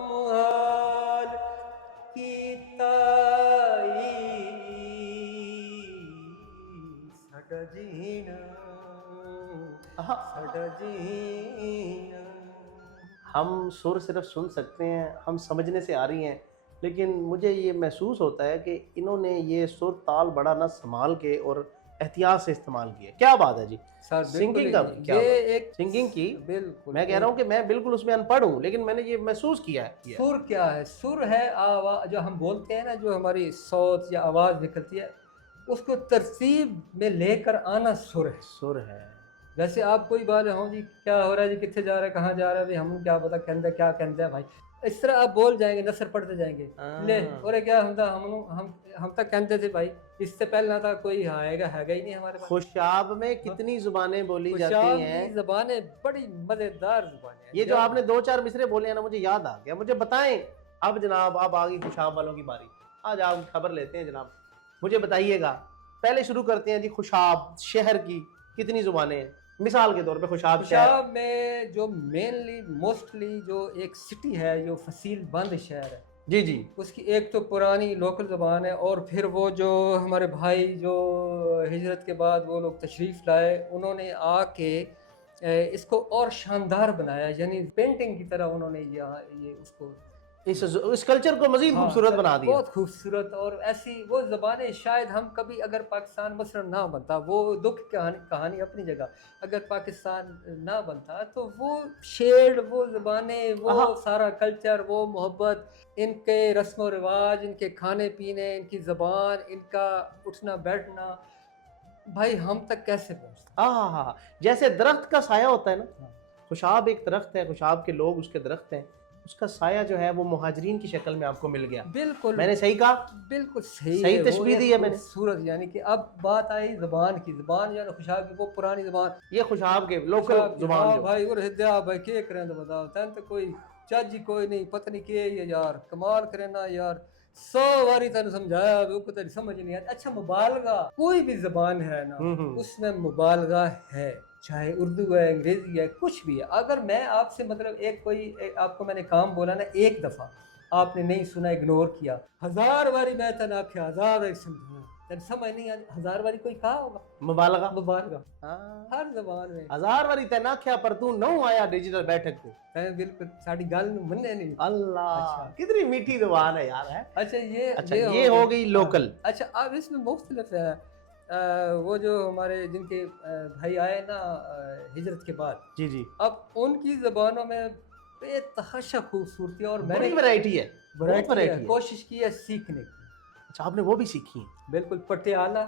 मुहाल कीता, साडा जीना, साडा जीना। हम सुर सिर्फ सुन सकते हैं, हम समझने से आ रही हैं, लेकिन मुझे ये महसूस होता है कि इन्होंने ये सुर ताल बड़ा ना संभाल के और एहतियात से इस्तेमाल किया। क्या बात है जी। सर सिंगिंग का क्या ये बात? एक सिंगिंग की बिल्कुल मैं कह रहा हूँ कि मैं बिल्कुल उसमें अनपढ़ हूँ, लेकिन मैंने ये महसूस किया है ये। सुर क्या है? सुर है आवाज, जो हम बोलते हैं ना, जो हमारी सौत या आवाज निकलती है, उसको तरतीब में लेकर आना सुर है। सुर है। वैसे आप कोई बात हो जी, क्या हो रहा है जी, कितने जा रहा है, कहाँ जा रहा है भाई, हम क्या पता कहते क्या कहते हैं भाई, इस तरह आप बोल जाएंगे, नसर पढ़ते जाएंगे। ले और क्या होता, हम तक कहते थे भाई, इससे पहले ना था कोई आएगा हैगा ही नहीं हमारे पास। खुशाब में कितनी जुबानें बोली जाती हैं। जुबानें बड़ी मजेदार जुबानें हैं। ये जो आपने 2-4 मिसरे बोले हैं ना, मुझे याद आ गया। मुझे बताएं अब जनाब, अब आ गई खुशाब वालों की बारी। आज आप खबर लेते हैं जनाब, मुझे बताइएगा। पहले शुरू करते हैं जी खुशाब शहर की कितनी जुबानें हैं। मिसाल के तौर पे खुशाब में जो मेनली मोस्टली जो एक सिटी है, जो फसील बंद शहर है जी जी, उसकी एक तो पुरानी लोकल ज़बान है, और फिर वो जो हमारे भाई जो हिजरत के बाद वो लोग तशरीफ़ लाए, उन्होंने आके इसको और शानदार बनाया, यानी पेंटिंग की तरह उन्होंने यहाँ ये उसको इस कल्चर को मजीद खूबसूरत बना दिया। बहुत खूबसूरत। और ऐसी वो ज़बानें शायद हम कभी, अगर पाकिस्तान मसलन ना बनता, वो दुख कहानी अपनी जगह, अगर पाकिस्तान ना बनता तो वो शेड, वो ज़बानें, वो सारा कल्चर, वो मोहब्बत, इनके रस्म व रिवाज, इनके खाने पीने, इनकी ज़बान, इनका उठना बैठना, भाई हम तक कैसे पहुँचता। हाँ हाँ, जैसे दरख्त का साया होता है ना, खुशाब एक दरख्त है, खुशाब के लोग उसके दरख्त हैं, उसका साया जो है वो मुहाजिरीन की शक्ल में आपको मिल गया। बिल्कुल मैंने सही कहा, बिल्कुल सही तशबीह दी है मैंने। सूरत, यानी कि अब बात आई ज़बान की। ज़बान जो है खुशाब की, वो पुरानी ज़बान, ये खुशाब के लोकल ज़बान भाई और हिद्या भाई के करें तो बताओ, तन तो कोई चाची कोई नहीं, पता नहीं के ये यार कमाल करे ना यार, 100 बारी तेन समझाया वो को तेरी समझ नहीं आती। अच्छा, मुबालगा, कोई भी ज़बान है ना उसमें मुबालगा है, चाहे उर्दू है, अंग्रेजी है, कुछ भी है। अगर मैं आपसे मतलब आपको मैंने काम बोला ना, एक दफ़ा आपने नहीं सुना, इग्नोर किया, 1000 बारी मैं तेन आख्या, 1000 बारी समझाया, तेन समझ नहीं आती, 1000 बारी कोई कहा होगा मुबालगा। हर ज़बान में 1000 बारी तेन आख्या पर तू नौ आया डिजिटल बैठक पे। बिल्कुल साड़ी गल मन्ने नहीं। अल्लाह, अच्छा, कितनी मीठी ज़बान है यार है। अच्छा ये हो गई लोकल। अच्छा, अब इसमें मुख्तलिफ है। वो जो हमारे जिनके भाई आए ना हिजरत के बाद, जी जी, अब उनकी ज़बानों में बेतहाशा खूबसूरती, और मैंने वैरायटी है, कोशिश की है सीखने की। अच्छा, आपने वो भी सीखी है? बिल्कुल, पटियाला।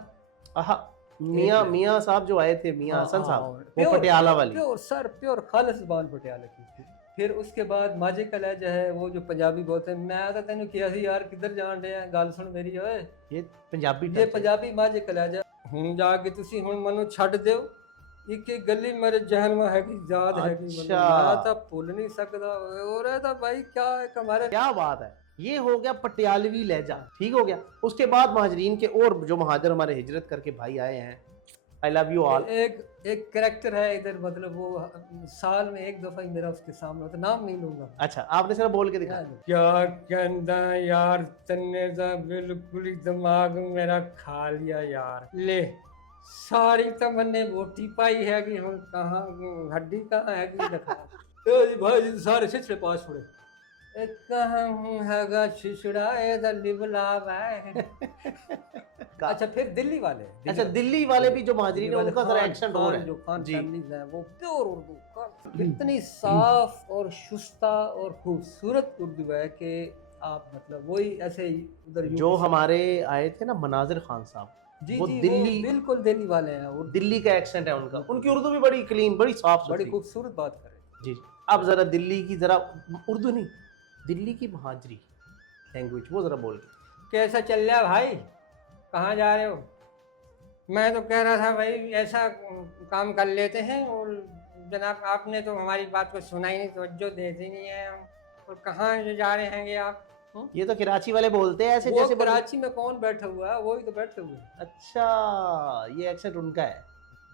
मियाँ साहब जो आए थे, मियाँ हसन साहब, वो पटियाला वाली प्योर खालिस ज़बान पटियाला की थी। फिर उसके बाद माजे का लहजा है, वो जो पंजाबी बोलते हैं। मैं तो तेन किया सी यार, किधर जान रहे हैं, गल सुन मेरी, ओए ये पंजाबी माजे का लहजा। हुण जाके तुसी हुण मनु छड्ड दिओ, एक गली मेरे जहन में हैगी, याद हैगी, मैं तो भूल नहीं सकदा। और तो भाई क्या है हमारे, क्या बात है। ये हो गया पटियालवी लहजा, ठीक हो गया। उसके बाद महाजरीन के और जो महाजर हमारे हिजरत करके भाई आए हैं, आई लव यू ऑल। एक कैरेक्टर है इधर, मतलब वो साल में एक दफा ही मेरा उसके सामने होता, नाम नहीं लूंगा। अच्छा, आपने सिर्फ बोल के दिखा। क्या कहना यार, तन्ने दा बिल्कुल ही दिमाग मेरा खा लिया यार। ले सारी तो मैंने वोटी पाई है कि हम कहाँ हड्डी कहाँ है कि दिखा। तो जी भाई जी सारे छिछड़े पास छोड़े, एक कहाँ हैगा छिछड़ा ए लिबलाव है। अच्छा, फिर दिल्ली वाले, अच्छा दिल्ली वाले भी जो महाजरीन है उनका जरा एक्सेंट हो रहा है, जो खान फैमिलीज हैं, वो प्योर उर्दू, इतनी साफ और शुस्ता और खूबसूरत उर्दू है कि आप मतलब वही ऐसे ही उधर जो हमारे आए थे ना मनाजिर खान साहब, वो दिल्ली, बिल्कुल दिल्ली वाले हैं, और दिल्ली का एक्सेंट है उनका। उनकी उर्दू भी बड़ी क्लीन, बड़ी साफ, बड़ी खूबसूरत बात कर रहे हैं। जी, अब जरा दिल्ली की, जरा उर्दू नहीं, दिल्ली की महाजरी लैंग्वेज वो जरा बोल। कैसा चल रहा है भाई, कहाँ जा रहे हो? मैं तो कह रहा था भाई ऐसा काम कर लेते हैं, और जनाब आपने तो हमारी बात को सुना ही नहीं, तवज्जो देते नहीं है। और कहाँ जा रहे हैं ये आप? ये तो कराची वाले बोलते हैं ऐसे, जैसे कराची में कौन बैठा हुआ है, वो ही तो बैठे हुए। अच्छा, ये एक्सेंट उनका है।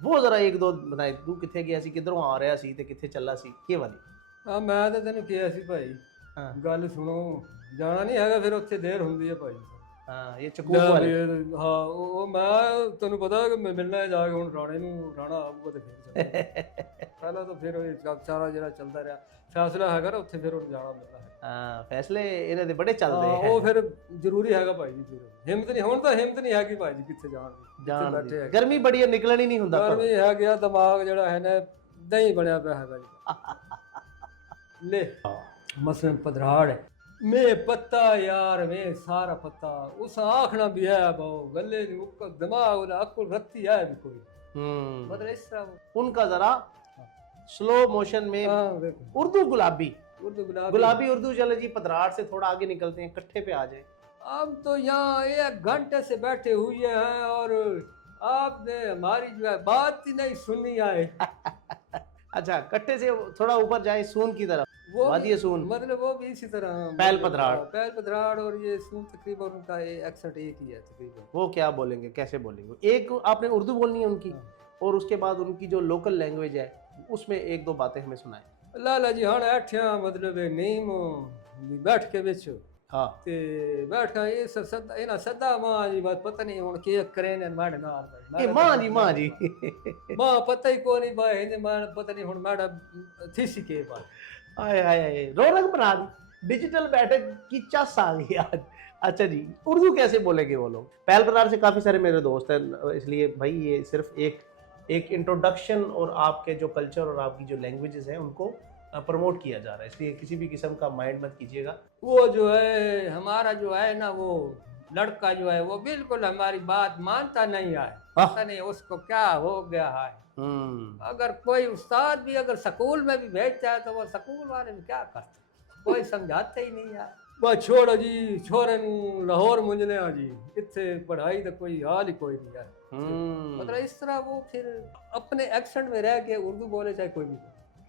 वो जरा एक दो बताए, तू किथे गया सी, किधरों आ रहा सी ते किथे चला सी, ये वाली। हाँ, मैं तो तेन किया सी भाई, गल सुनो, जाना नहीं हैगा, फिर उत्थे देर हुंदी है भाई। हाँ ये चकूक वाले। हाँ वो मैं तेन पता है कि मैं मिलना है जाके हुन राणे नूं, राणा आऊगा तो फिर पहला तो फिर सारा ਜਿਹੜਾ ਚੱਲਦਾ ਰਿਹਾ ਫੈਸਲਾ ਹੈਗਾ ਨਾ ਉੱਥੇ ਫਿਰ ਉਹਨੂੰ ਜਾਣਾ ਮਿਲਣਾ ਹੈ। हाँ फैसले इन्हें बड़े चल रहे ਹਾਂ हैं। ਉਹ ਫਿਰ ਜ਼ਰੂਰੀ ਹੈਗਾ ਭਾਈ ਜੀ, ਫਿਰ ਹਿੰਮਤ ਨਹੀਂ ਹੁਣ ਤਾਂ ਹਿੰਮਤ ਨਹੀਂ ਹੈਗੀ ਭਾਈ ਜੀ ਕਿੱਥੇ ਜਾਣ ਦੀ, ਜਾਣ ਬੈਠੇ ਦੀ ਹੈਗੇ। ਗਰਮੀ ਬੜੀ ਹੈ, ਨਿਕਲਣ ਹੀ ਨਹੀਂ ਹੁੰਦਾ ਘਰੋਂ। ਗਰਮੀ ਹੈ ਗਿਆ, ਦਿਮਾਗ ਜਿਹੜਾ ਹੈ ਨਾ ਦਹੀਂ ਬਣਿਆ ਪਿਆ ਹੈਗਾ ਜੀ। ले मसलन पधराड़ है में पत्ता यार में सारा पत्ता उस आखना भी है बहु गले नहीं उनका दिमाग वाला अकुल रत्ती है भी कोई मतलब इस तरह उनका जरा स्लो मोशन में। उर्दू गुलाबी, गुलाबी उर्दू। चले जी पधराड़ से थोड़ा आगे निकलते हैं, कट्ठे पे आ जाए। हम तो यहाँ 1 घंटे से बैठे हुए हैं और आपने हमारी जो है बात ही नहीं सुनी आए। अच्छा कट्ठे से थोड़ा ऊपर जाए सून की तरफ, वो वादी सून, मतलब वो भी इसी तरह पैल पधराड़। पैल पधराड़ और ये सून तकरीबन उनका एक्सेंट एक ही है तकरीबन। वो क्या बोलेंगे, कैसे बोलेंगे? एक आपने उर्दू बोलनी है उनकी, और उसके बाद उनकी जो लोकल लैंग्वेज है उसमें 1-2 बातें हमें सुनाएं। लाला जी हाँ ऐठिया मतलब नीम बैठ के बिच हाँ ते बैठा ये सदा इना सदा मां जी बात पता नहीं हुन के करे ने माड़े नार ए मां जी मां पता ही कोनी भाई ने मां पता नहीं हुन माड़ा थीसी के बात। आए आए आए रौनक बना दी, डिजिटल बैठक की चस आ गई आज। अच्छा जी उर्दू कैसे बोलेंगे वो लोग? पैल पधराड़ से काफ़ी सारे मेरे दोस्त हैं, इसलिए भाई ये सिर्फ एक इंट्रोडक्शन और आपके जो कल्चर और आपकी जो लैंग्वेजेस हैं उनको प्रमोट किया जा रहा है, इसलिए किसी भी किस्म का माइंड मत कीजिएगा। वो जो है हमारा जो है ना वो लड़का जो है वो बिल्कुल हमारी बात मानता नहीं है, पता नहीं उसको क्या हो गया है। अगर कोई उस्ताद भी अगर स्कूल में भी भेजता है तो वो स्कूल वाले भी क्या करते, कोई समझाते ही नहीं यार। बस छोड़ो जी, छोरे लाहौर मुंजने आ जी, इतने पढ़ाई का कोई हाल ही कोई नहीं यार। मतलब इस तरह वो फिर अपने एक्सेंट में रह के उर्दू बोले चाहे कोई भी।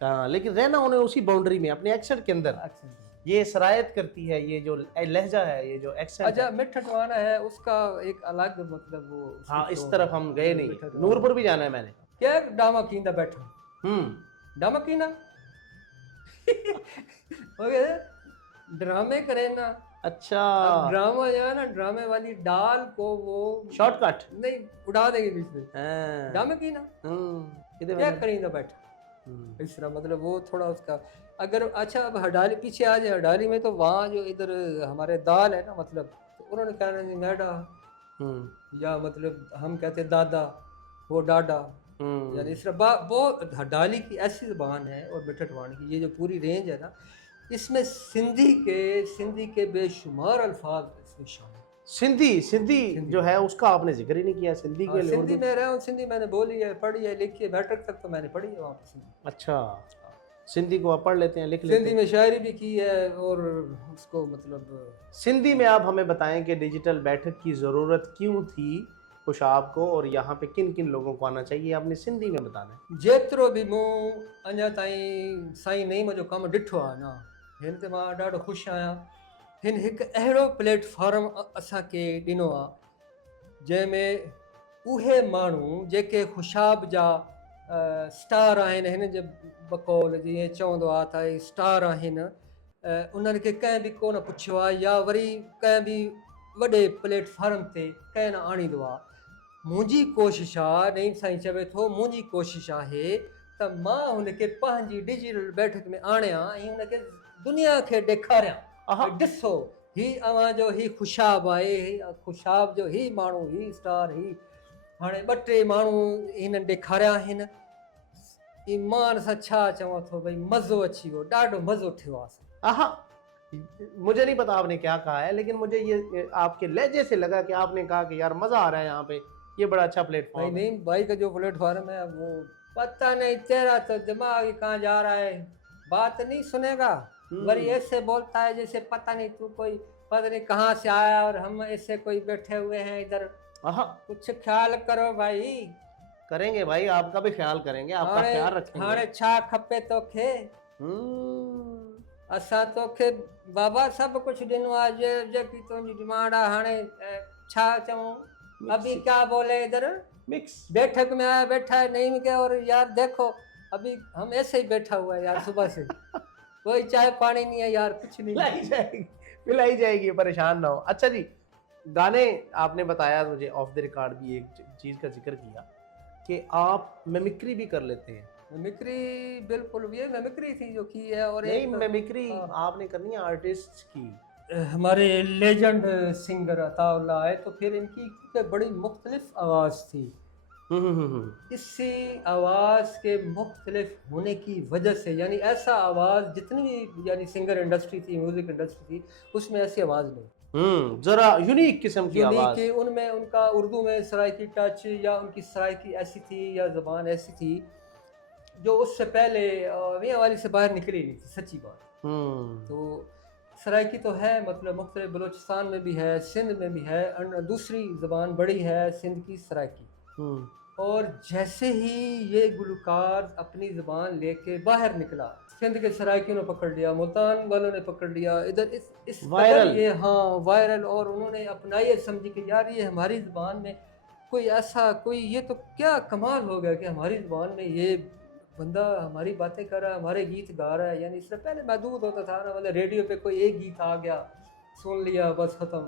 हाँ लेकिन रहना उन्हें उसी बाउंड्री में, अपने एक्सेंट के अंदर ये सरायत करती है, ये जो लहजा है, ये जो एक्सेंट। अच्छा मिठटवाना है उसका एक अलग मतलब वो। हाँ इस तरफ हम गए नहीं, नूरपुर भी जाना है मैंने। क्या डामा कींदा बैठा डामा कीना ड्रामे करे ना। अच्छा ड्रामा जो है ना, ड्रामे वाली डाल को वो शॉर्टकट नहीं उड़ा देंगे बीच में। ड्रामे कीना क्या करेंगे बैठा इस तरह, मतलब वो थोड़ा उसका अगर। अच्छा अब हडाली पीछे आ जाए, हडाली में तो वहाँ जो इधर हमारे दाल है ना, मतलब तो उन्होंने कहना जी मैडा या मतलब हम कहते दादा, वो डाडा, यानी इस तरह वो हडाली की ऐसी ज़बान है और मिठटवान की ये जो पूरी रेंज है ना, इसमें सिंधी के बेशुमार अल्फाज इसमें शामिल। सिंधी जो है उसका आपने जिक्र ही नहीं किया। सिंधी के लिए सिंधी में रहा हूँ, सिंधी मैंने बोली है, पढ़ी है, लिखी है, बैठक तक तो मैंने पढ़ी है वहाँ पे सिंधी। अच्छा सिंधी को आप पढ़ लेते हैं, लिख लेते हैं। सिंधी में शायरी भी की है और उसको मतलब सिंधी में आप हमें बताएं कि डिजिटल बैठक की ज़रूरत क्यों थी खुशाब को, और यहाँ पे किन किन लोगों को आना चाहिए, आपने सिंधी में बताना है। जेतिरो भी मूं अञा ताईं साईं नहीं मुंहिंजो कमु ॾिठो आहे न, हिन ते मां ॾाढो ख़ुशि आहियां। हिन हिकु अहिड़ो प्लेटफॉर्म असांखे ॾिनो आहे जंहिंमें उहे माण्हू जेके खुशाब जा स्टार आहिनि, हिन जे बकौल जीअं चवंदो आहे त हे स्टार आहिनि, उन्हनि खे कंहिं बि कोन पुछियो आहे या वरी कंहिं बि वॾे प्लेटफॉर्म ते कंहिं न आणींदो आहे। मुंहिंजी कोशिशि आहे, नईम साईं चवे थो, मुंहिंजी कोशिशि आहे त मां हुनखे पंहिंजी डिजिटल बैठक में आणियां ऐं हुनखे दुनिया खे ॾेखारियां। ॾिसो ही अवां जो ही खुशाब आहे, खुशाब जो ही माण्हू, ही स्टार, ही हाणे 2-3 माण्हू हिननि ॾेखारिया आहिनि। ईमान सां छा चवां थो भई, मज़ो अची वियो, ॾाढो मज़ो थियो आहे। मुझे नहीं पता आपने क्या कहा है, लेकिन मुझे ये आपके लहजे से लगा कि आपने कहा कि यार मज़ा आ रहा है यहाँ पे, ये बड़ा अच्छा प्लेटफॉर्म। नहीं भाई का जो प्लेटफॉर्म है वो पता नहीं, तेरा तो दिमाग ही कहाँ जा रहा है, बात नहीं सुनेगा, वरी ऐसे बोलता है जैसे पता नहीं तू कोई पता नहीं कहाँ से आया और हम ऐसे कोई बैठे हुए हैं इधर। कुछ ख्याल करो भाई। करेंगे भाई, आपका भी ख्याल करेंगे, आपका ख्याल रखेंगे। हाणे छा खपे तोखे? असां तोखे बाबा सब कुछ ॾिनो आहे, जेकी तुंहिंजी डिमांड आहे, हाणे छा चऊं? अभी क्या बोले इधर मिक्स बैठक में आया बैठा है नहीं क्या, और यार देखो अभी हम ऐसे ही बैठा हुआ है यार सुबह से कोई चाय पानी नहीं है यार, कुछ नहीं। पिलाई जाएगी, परेशान ना हो। अच्छा जी गाने आपने बताया मुझे ऑफ द रिकॉर्ड भी एक चीज़ का जिक्र किया कि आप मिमिक्री भी कर लेते हैं। मिमिक्री, बिल्कुल ये मिमिक्री थी जो की है। और नहीं, एक मिमिक्री आपने करनी है आर्टिस्ट की। हमारे लेजेंड सिंगर अताउल्लाह आए तो फिर इनकी क्योंकि बड़ी मुख्तलिफ आवाज़ थी, इसी आवाज़ के मुख्तलिफ होने की वजह से, यानी ऐसा आवाज़ जितनी भी यानी सिंगर इंडस्ट्री थी, म्यूज़िक इंडस्ट्री थी, उसमें ऐसी आवाज़ नहीं। जरा यूनिक किस्म की यूनिक आवाज़। कि उनमें उनका उर्दू में सराइकी टच या उनकी सराइकी ऐसी थी या ज़बान ऐसी थी जो उससे पहले मियाँ वाली से बाहर निकली नहीं थी, सच्ची बात। तो सराइकी तो है, मतलब मुख्तलिफ बलूचिस्तान में भी है, सिंध में भी है, दूसरी ज़बान बड़ी है सिंध की सराइकी। और जैसे ही ये गुलकार अपनी ज़बान लेके बाहर निकला, सिंध के सराइकियों ने पकड़ लिया, मुल्तान वालों ने पकड़ लिया, इधर इस वायरल, ये हाँ वायरल, और उन्होंने अपना ये समझी कि यार ये हमारी ज़बान में कोई ऐसा कोई, ये तो क्या कमाल हो गया कि हमारी ज़बान में ये बंदा हमारी बातें कर रहा है, हमारे गीत गा रहा है। यानी इससे पहले महदूद होता था ना, मतलब रेडियो पे कोई एक गीत आ गया, सुन लिया, बस ख़त्म।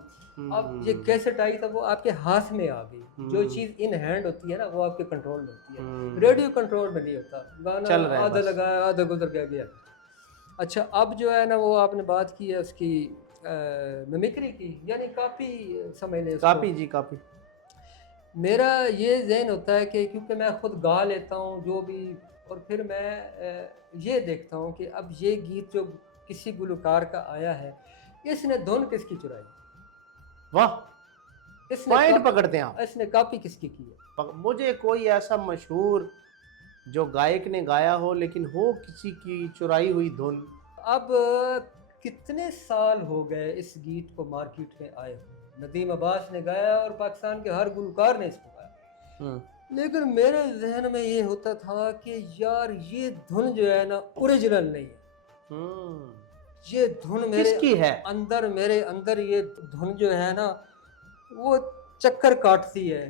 अब ये कैसेट आई तो वो आपके हाथ में आ गई। जो चीज़ इन हैंड होती है ना वो आपके कंट्रोल में होती है, रेडियो कंट्रोल में नहीं होता। गाना आधा लगाया, आधा गुजर गया, गया। अच्छा, अब जो है ना वो आपने बात की है उसकी मिमिक्री की, यानी काफ़ी समझ लें, काफ़ी जी काफ़ी। मेरा ये ज़हन होता है कि क्योंकि मैं ख़ुद गा लेता हूँ जो भी, और फिर मैं ये देखता हूँ कि अब ये गीत जो किसी गुलकार का आया है, इसने धुन किसकी चुराई, वाह, इसने पॉइंट पकड़ते हैं आप। इसने कॉपी किसकी की है। मुझे कोई ऐसा मशहूर जो गायक ने गाया हो लेकिन हो किसी की चुराई हुई धुन। अब कितने साल हो गए इस गीत को मार्केट में आए हुए, नदीम अब्बास ने गाया और पाकिस्तान के हर गुलकार ने इसको गाया, लेकिन मेरे जहन में ये होता था कि यार ये धुन जो है ना ओरिजिनल नहीं है। ये धुन मेरे किसकी है? मेरे अंदर ये धुन जो है ना वो चक्कर काटती है,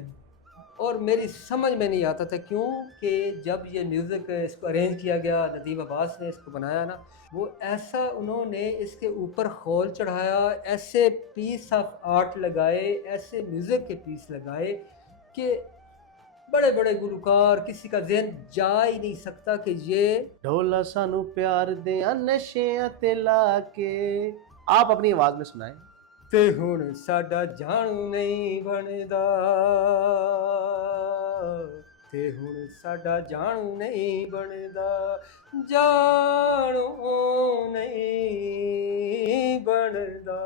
और मेरी समझ में नहीं आता था क्यों कि जब ये म्यूज़िक इसको अरेंज किया गया, नदीम अब्बास ने इसको बनाया ना, वो ऐसा उन्होंने इसके ऊपर खोल चढ़ाया, ऐसे पीस ऑफ आर्ट लगाए, ऐसे म्यूज़िक के पीस लगाए कि बड़े बड़े गुलकार किसी का ज़हन जा ही नहीं सकता कि ये ढोला सानू प्यार दे नशे ते ला के। आप अपनी आवाज़ में सुनाएं। ते हुण साडा जानू नहीं बनदा, ते हुण साडा जानू नहीं बनदा, जानू नहीं बनदा,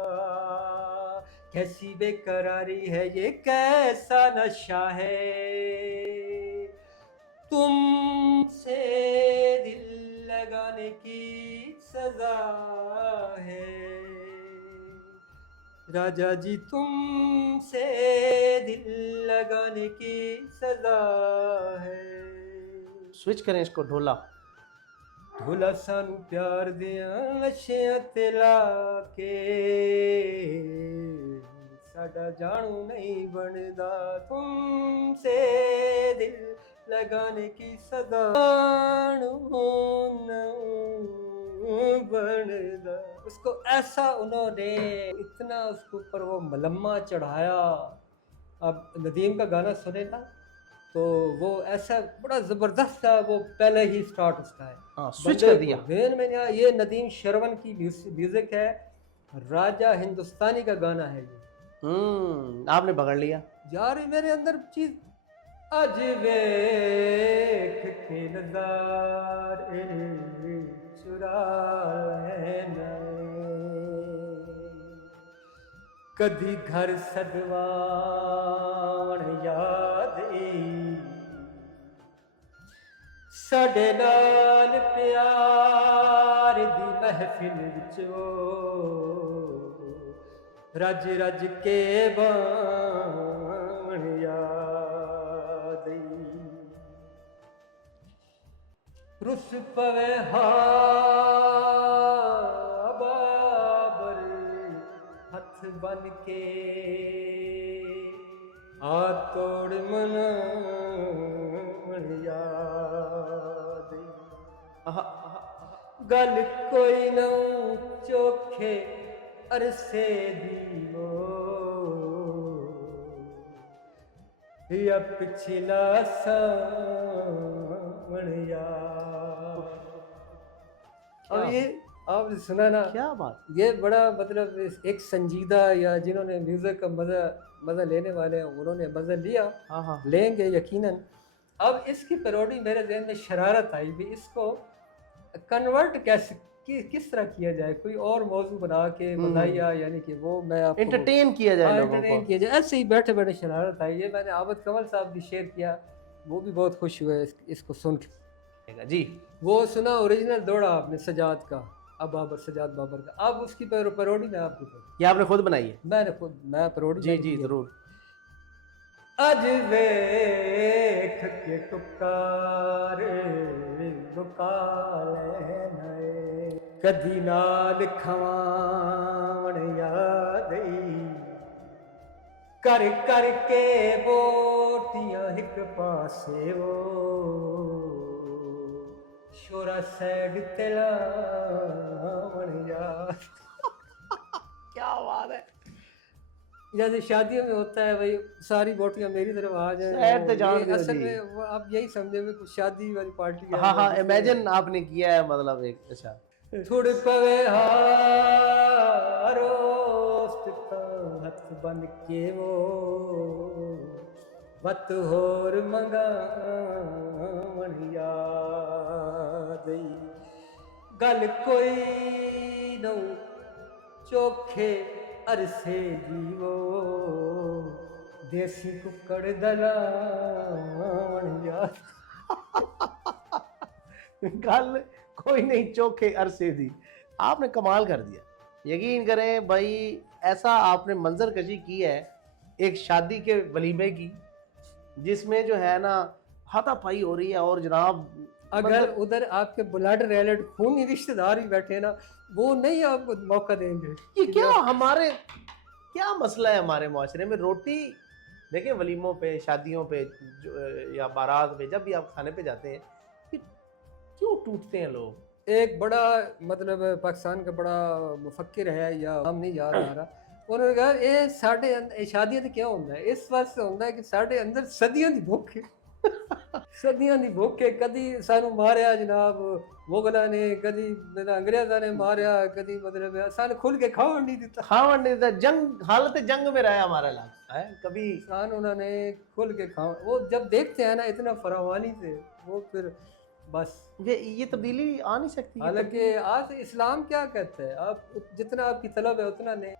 कैसी बेकरारी है ये, कैसा नशा है, तुमसे दिल लगाने की सजा है, राजा जी तुमसे दिल लगाने की सजा है। स्विच करें इसको, ढोला। ढोला सानू प्यार दिया नशियां ते ला के, साडा जानू नहीं बनदा, तुमसे दिल लगाने की सदा बनदा। उसको ऐसा उन्होंने इतना उसके ऊपर वो मलम्मा चढ़ाया। अब नदीम का गाना सुने ना तो वो ऐसा बड़ा ज़बरदस्त था, वो पहले ही स्टार्ट उसका है। हाँ, स्विच कर दिया। में ये नदीम शरवन की म्यूजिक है, राजा हिंदुस्तानी का गाना है ये। आपने पकड़ लिया यार, मेरे अंदर चीज आज वेख के नज़ारे चुरा लेना, कदी घर सदवान याद साडे नाल प्यार दी महफिल विचो, रज रज के बाण याद रुस पवे बाबर हथ बन के, आ तोड़ मन याद, गल कोई न चोखे अरसे दी या पिछला सावन यार। अब ये आपने सुना ना, क्या बात। ये बड़ा मतलब एक संजीदा या जिन्होंने म्यूजिक का मजा लेने वाले हैं उन्होंने मजा लिया, हाँ हाँ लेंगे यकीनन। अब इसकी पैरोडी मेरे ज़हन में शरारत आई भी, इसको कन्वर्ट कैसे किस तरह किया जाए, कोई और मौजू बना के बताइए, यानी कि वो मैं आपको एंटरटेन किया जाए लोगों को। एंटरटेन किया जाए। ऐसे ही बैठे बैठे शरारत आई, ये मैंने आबद कमल साहब भी शेयर किया, वो भी बहुत खुश हुए इसको सुन के। जी वो सुना ओरिजिनल दौड़ा आपने सजाद का, अब बाबर सजाद बाबर का, अब उसकी पैरोडी में आपको ये आपने खुद बनाई है? मैं पैरोडी जी जी जरूर। अज वेख के टुकारे रुका लेने, कदी नाल खवाण याद कर कर के बोटियां एक पासे वो शोरा सैड तेलावन याद। क्या बात है। जैसे शादियों में होता है भाई, सारी बोटियां मेरी तरफ आ जाए, सैड ते जान दो असल जी। में आप यही समझे में कुछ शादी वाली पार्टी है। हाँ हाँ इमेजिन आपने किया है, मतलब एक अच्छा। थोड़े पवे हारोस्त तो हथ बन के वो वत होर मंगावन याद गल कोई नौ चोखे अरसे जीवो देसी कुकड़ दलावन याद। गल कोई नहीं चोखे अरसे दी। आपने कमाल कर दिया, यकीन करें भाई, ऐसा आपने मंजर कशी की है एक शादी के वलीमे की, जिसमें जो है ना हाथापाई हो रही है, और जनाब अगर उधर आपके ब्लड रिलेटेड खूनी रिश्तेदार भी बैठे ना, वो नहीं आपको मौका देंगे। ये क्या हमारे क्या मसला है हमारे माशरे में। रोटी देखिए, वलीमों पे, शादियों पे या बारात पे, जब भी आप खाने पे जाते हैं, ये क्यों टूटते हैं लोग। एक बड़ा मतलब पाकिस्तान का बड़ा मुफक्किर है, या नाम नहीं याद आ रहा, उन्होंने कहा ये साढ़े शादियां तो क्या होता है, इस वास्ते होता है कि साढ़े अंदर सदियों की भुख है। सदियों की भुख है, कदी सानू मारिया जनाब मुगलों ने, कदी अंग्रेजा ने मारिया, कदी मतलब सानू खुल के खावन नहीं दिता, खावन नहीं दिता, जंग हालत जंग में रहा हमारा इलाका है कभी। सान उन्होंने खुल के खाओ, वो जब देखते हैं ना इतना फरावानी से, वो फिर बस ये तब्दीली आ नहीं सकती। हालांकि आज इस्लाम क्या कहता है, आप जितना आपकी तलब है उतना नहीं।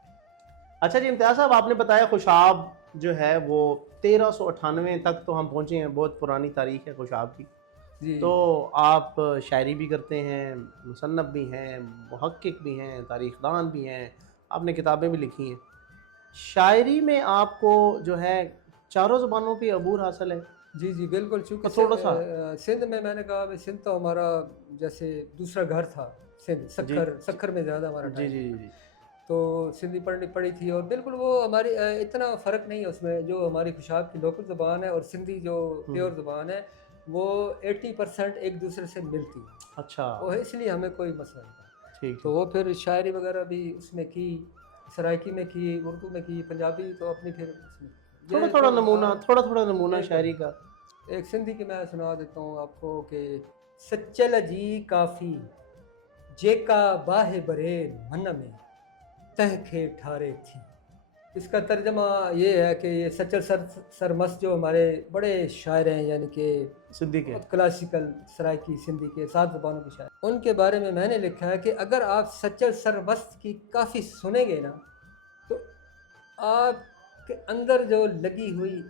अच्छा जी इम्तियाज साहब, आपने बताया खुशाब जो है वो 1398 तक तो हम पहुँचे हैं, बहुत पुरानी तारीख है खुशाब की जी। तो आप शायरी भी करते हैं, मुसन्नफ़ भी हैं, मुहक्किक भी हैं, तारीख़दान भी हैं, आपने किताबें भी लिखी हैं। शायरी में आपको जो है चारों ज़बानों की अबूर हासिल है? जी जी बिल्कुल, चूँकि थोड़ा सा सिंध में मैंने कहा सिंध तो हमारा जैसे दूसरा घर था, सिंध सखर में ज़्यादा हमारा जी जी जी। तो सिंधी पढ़ी थी, और बिल्कुल वो हमारी इतना फ़र्क नहीं है उसमें, जो हमारी खुशाब की लोकल ज़बान है और सिंधी जो प्योर ज़बान है वो 80% एक दूसरे से मिलती है। अच्छा, वो इसलिए हमें कोई मसला नहीं। ठीक। तो वो फिर शायरी वगैरह भी उसमें की, सराइकी में की, उर्दू में की, पंजाबी तो अपनी फिर उसमें थोड़ा थोड़ा नमूना शायरी का एक सिंधी की मैं सुना देता हूँ आपको कि सच्चल जी काफ़ी जेका बाहे बरे मन में तहखे ठारे थी। इसका तर्जमा ये है कि ये सच्चल सरमस्त जो हमारे बड़े शायर हैं, यानी कि सिंधी के क्लासिकल सराइकी सिंधी के 7 ज़बानों के शायर, उनके बारे में मैंने लिखा है कि अगर आप सच्चल सरमस्त की काफ़ी सुनेंगे ना, तो आपके अंदर जो लगी हुई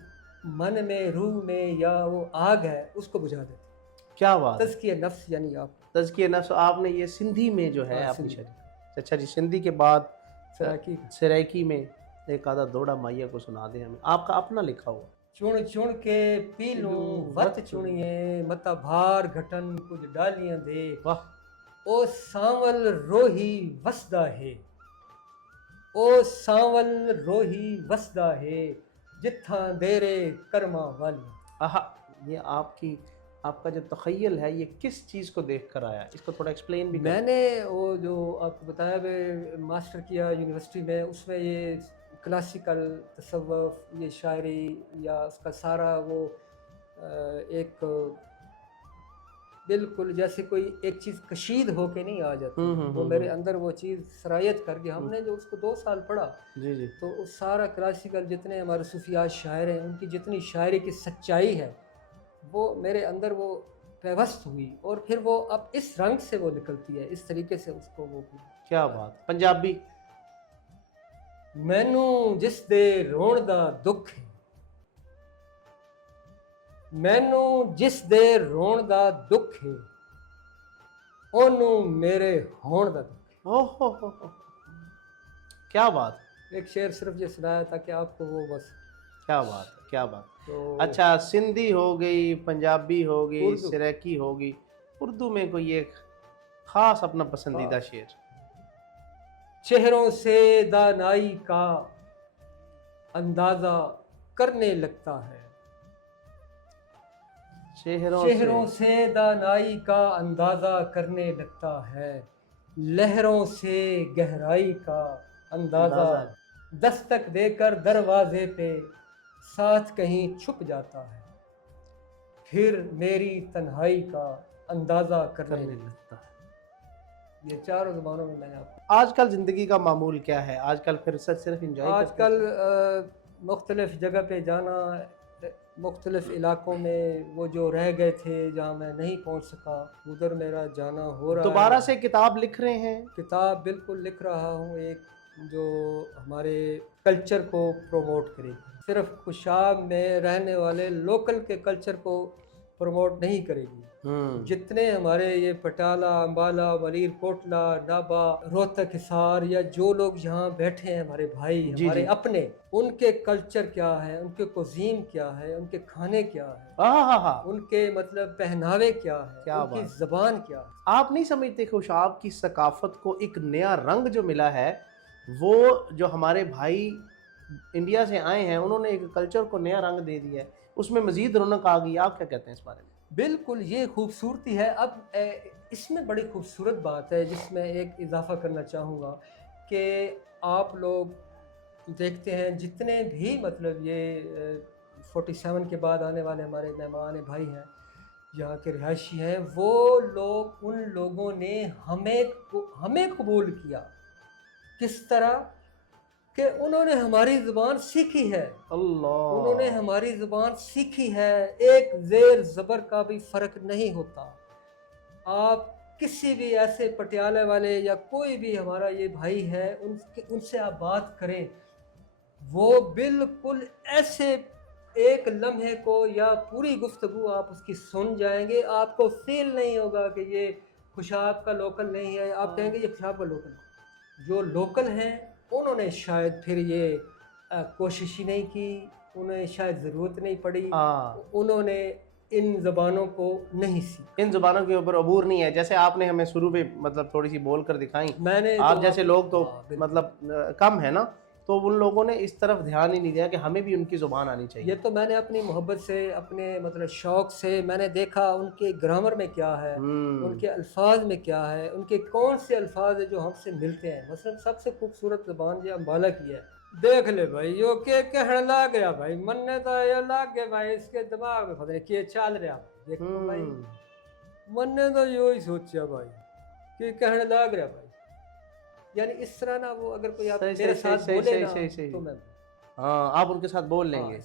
मन में, रूह में या वो आग है, उसको बुझा देते। क्या बात, तज़किया नफ्स, यानी आप तज़किया नफ्स आपने ये सिंधी में जो है अपनी शायरी। अच्छा जी, सिंधी के बाद सराइकी में एक आधा दौड़ा माइया को सुना दे हमें, आपका अपना लिखा हुआ। चुन चुन के पी लूं वत चुनिए, मता भार घटन कुछ डालियां दे, वाह। ओ सांवल रोही वसदा है, ओ सांवल रोही वसदा है, जिथा देरे कर्मा वाली। आहा, ये आपका जो तख़य्युल है ये किस चीज़ को देख कर आया, इसको थोड़ा एक्सप्लेन भी। मैंने वो जो आपको बताया, मैं मास्टर किया यूनिवर्सिटी में, उसमें ये क्लासिकल तसव्वुफ़, ये शायरी या उसका सारा वो एक बिल्कुल जैसे कोई एक चीज़ कशीद होके नहीं आ जाती, वो मेरे अंदर वो चीज़ सरायत कर गया। हमने जो उसको 2 साल पढ़ा, जी जी। तो उस सारा क्लासिकल जितने हमारे सूफिया शायर हैं, उनकी जितनी शायरी की सच्चाई है, वो मेरे अंदर वो पेवस्त हुई और फिर वो अब इस रंग से वो निकलती है, इस तरीके से उसको वो क्या बात। पंजाबी? मैनू जिस दे रोण दा दुख है, मैनू जिस दे रोण दा दुख है, ओनू मेरे होण दा दुख ओहो हो। क्या बात। है। एक शेर सिर्फ ये सुनाया ताकि आपको वो बस। क्या बात है, क्या बात। तो अच्छा, सिंधी हो गई, पंजाबी हो गई, उर्दू। सराइकी हो गई, उर्दू में कोई एक खास अपना पसंदीदा हाँ। शेर? चेहरों से दानाई का अंदाजा करने लगता है, चेहरों से दानाई का अंदाजा करने लगता है, लहरों से गहराई का अंदाजा दस्तक देकर दरवाजे पे साथ कहीं छुप जाता है, फिर मेरी तन्हाई का अंदाजा करने लगता है। ये चारों ज़बानों में मैंने आपको। आजकल ज़िंदगी का मामूल क्या है? आजकल फिर सिर्फ इंजॉय आजकल मुख्तलिफ़ जगह पे जाना, मुख्तलिफ़ इलाकों में वो जो रह गए थे जहाँ मैं नहीं पहुँच सका, उधर मेरा जाना हो रहा है। दोबारा से किताब लिख रहे हैं? किताब बिल्कुल लिख रहा हूँ, एक जो हमारे कल्चर को प्रमोट करेगी, सिर्फ खुशाब में रहने वाले लोकल के कल्चर को प्रमोट नहीं करेगी। जितने हमारे ये पटाला, अम्बाला, मलीर कोटला, नाबा, रोहतक, हिसार या जो लोग यहाँ बैठे हैं हमारे भाई, हमारे अपने, उनके कल्चर क्या है, उनके कुज़ीन क्या है, उनके खाने क्या है, उनके मतलब पहनावे क्या है, उनकी ज़बान क्या है। आप नहीं समझते खुशाब की सकाफत को एक नया रंग जो मिला है, वो जो हमारे भाई इंडिया से आए हैं उन्होंने एक कल्चर को नया रंग दे दिया है, उसमें मजीद रौनक आ गई। आप क्या कहते हैं इस बारे में? बिल्कुल, ये खूबसूरती है। अब इसमें बड़ी खूबसूरत बात है जिसमें एक इजाफ़ा करना चाहूँगा कि आप लोग देखते हैं जितने भी मतलब ये 47 के बाद आने वाले हमारे मेहमान भाई हैं, यहाँ के रिहायशी हैं, वो लोग, उन लोगों ने हमें कबूल किया। किस तरह कि उन्होंने हमारी ज़ुबान सीखी है। अल्लाह। उन्होंने हमारी ज़ुबान सीखी है, एक ज़ेर ज़बर का भी फ़र्क नहीं होता। आप किसी भी ऐसे पटियाला वाले या कोई भी हमारा ये भाई है, उनसे आप बात करें, वो बिल्कुल ऐसे एक लम्हे को या पूरी गुफ्तगू आप उसकी सुन जाएंगे, आपको फील नहीं होगा कि ये खुशाब का लोकल नहीं है, आप कहेंगे ये खुशाब का लोकल है। जो लोकल हैं उन्होंने शायद फिर ये कोशिश ही नहीं की, उन्हें शायद ज़रूरत नहीं पड़ी, उन्होंने इन ज़बानों को नहीं सीखा, इन ज़बानों के ऊपर अबूर नहीं है। जैसे आपने हमें शुरू में मतलब थोड़ी सी बोल कर दिखाई, मैंने आप जैसे लोग तो मतलब कम है ना, तो उन लोगों ने इस तरफ ध्यान ही नहीं दिया कि हमें भी उनकी ज़ुबान आनी चाहिए। ये तो मैंने अपनी मोहब्बत से, अपने मतलब शौक़ से मैंने देखा उनके ग्रामर में क्या है, उनके अल्फाज में क्या है, उनके कौन से अल्फाज है जो हमसे मिलते हैं। मतलब सबसे खूबसूरत ज़बान जो अम्बाला की है, देख ले भाई, यो के कहने लग गया भाई, मन ने तो ये लग गया भाई, इसके दिमाग में पता नहीं क्या चल रहा। देखो भाई, मन ने तो यो ही सोचा भाई कि कहने लग रहा भाई, यानी इस तरह ना वो अगर कोई आप मेरे साथ बोले ना तो मैं, हाँ, आप उनके साथ बोल लेंगे।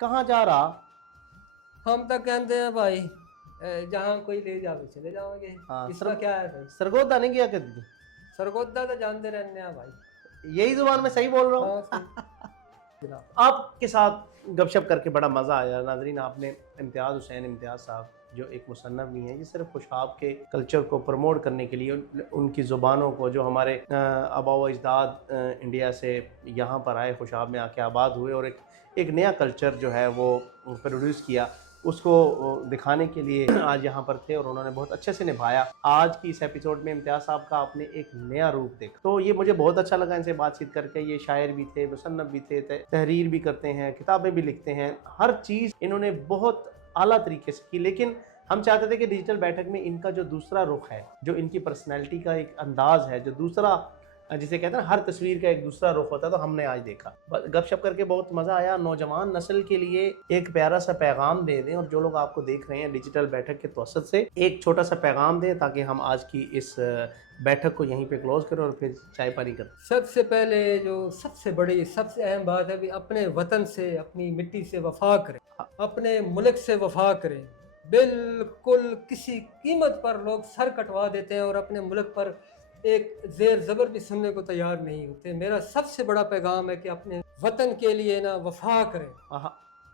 कहाँ जा रहा? हम तो कहते हैं भाई जहाँ कोई ले जाओ चले जाओगे। इसका क्या है भाई? सरगोदा नहीं गया कभी? सरगोदा तो जानते रहने हैं भाई। यही जुबान में सही बोल रहा हूँ। आपके साथ गपशप करके बड़ा मज़ा आया नाज़रीन। आपने इम्तियाज़ हुसैन इम्तियाज़ साहब जो एक मुसन्नफ़ भी हैं, ये सिर्फ खुशाब के कल्चर को प्रमोट करने के लिए उनकी ज़ुबानों को, जो हमारे आबा व अजदाद इंडिया से यहाँ पर आए, खुशाब में आके आबाद हुए और एक नया कल्चर जो है वो प्रोड्यूस किया, उसको दिखाने के लिए आज यहाँ पर थे और उन्होंने बहुत अच्छे से निभाया। आज की इस एपिसोड में इम्तियाज़ साहब का आपने एक नया रूप देखा, तो ये मुझे बहुत अच्छा लगा इनसे बातचीत करके। ये शायर भी थे, मुसन्नफ़ भी थे, तहरीर भी करते हैं, किताबें भी लिखते हैं, हर चीज़ इन्होंने बहुत आला तरीके से की। लेकिन हम चाहते थे कि डिजिटल बैठक में इनका जो दूसरा रुख है, जो इनकी पर्सनैलिटी का एक अंदाज़ है, जो दूसरा जिसे कहते हैं ना, हर तस्वीर का एक दूसरा रुख होता है, तो हमने आज देखा। गपशप करके बहुत मज़ा आया। नौजवान नस्ल के लिए एक प्यारा सा पैगाम दे दें, और जो लोग आपको देख रहे हैं डिजिटल बैठक के तवसत से, एक छोटा सा पैगाम दें ताकि हम आज की इस बैठक को यहीं पे क्लोज करें और फिर चाय पानी करें। सबसे पहले जो सबसे बड़ी सबसे अहम बात है कि अपने वतन से, अपनी मिट्टी से वफा करें, अपने मुल्क से वफा करें। बिल्कुल किसी कीमत पर लोग सर कटवा देते हैं और अपने मुल्क पर एक जेर ज़बर भी सुनने को तैयार नहीं होते। मेरा सबसे बड़ा पैगाम है कि अपने वतन के लिए ना वफा करें।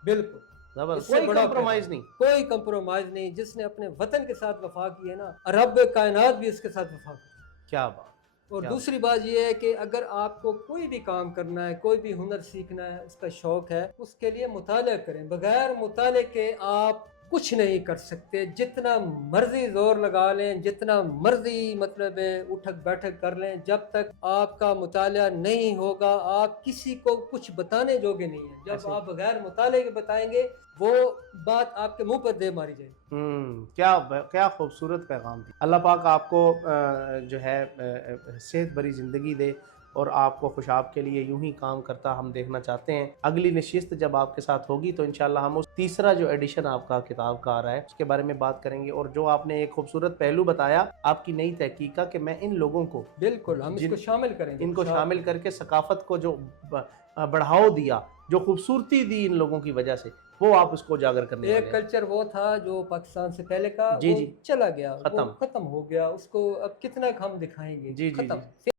बिल्कुल कोई कंप्रोमाइज नहीं, कोई कंप्रोमाइज नहीं। जिसने अपने वतन के साथ वफा की है ना, रब कायनात भी उसके साथ वफा करे। क्या बात। और दूसरी बात यह है कि अगर आपको कोई भी काम करना है, कोई भी हुनर सीखना है, उसका शौक है, उसके लिए मुताला करें। बगैर मुताले के आप कुछ नहीं कर सकते। जितना मर्जी जोर लगा लें, जितना मर्जी मतलब उठक बैठक कर लें, जब तक आपका मुताला नहीं होगा आप किसी को कुछ बताने जोगे नहीं है। जब आप बगैर मुताले के बताएंगे वो बात आपके मुंह पर दे मारी जाएगी। क्या खूबसूरत पैगाम थी। अल्लाह पाक आपको जो है सेहत भरी ज़िंदगी दे और आपको खुशाब के लिए यूं ही काम करता हम देखना चाहते हैं। अगली नशिस्त जब आपके साथ होगी तो इंशाल्लाह हम उस तीसरा जो एडिशन आपका किताब का आ रहा है उसके बारे में बात करेंगे। और जो आपने एक खूबसूरत पहलू बताया आपकी नई तहकीक का, कि मैं इन लोगों को बिल्कुल हम इसको शामिल करेंगे, इनको शामिल करके सकाफत को जो बढ़ावा दिया, जो खूबसूरती दी इन लोगों की वजह से, वो आप उसको उजागर करने वाले हैं। एक कल्चर वो था जो पाकिस्तान से पहले का, जी वो जी चला गया, खत्म हो गया, उसको अब कितना हम दिखाएंगे, जी जी खत्म। जी।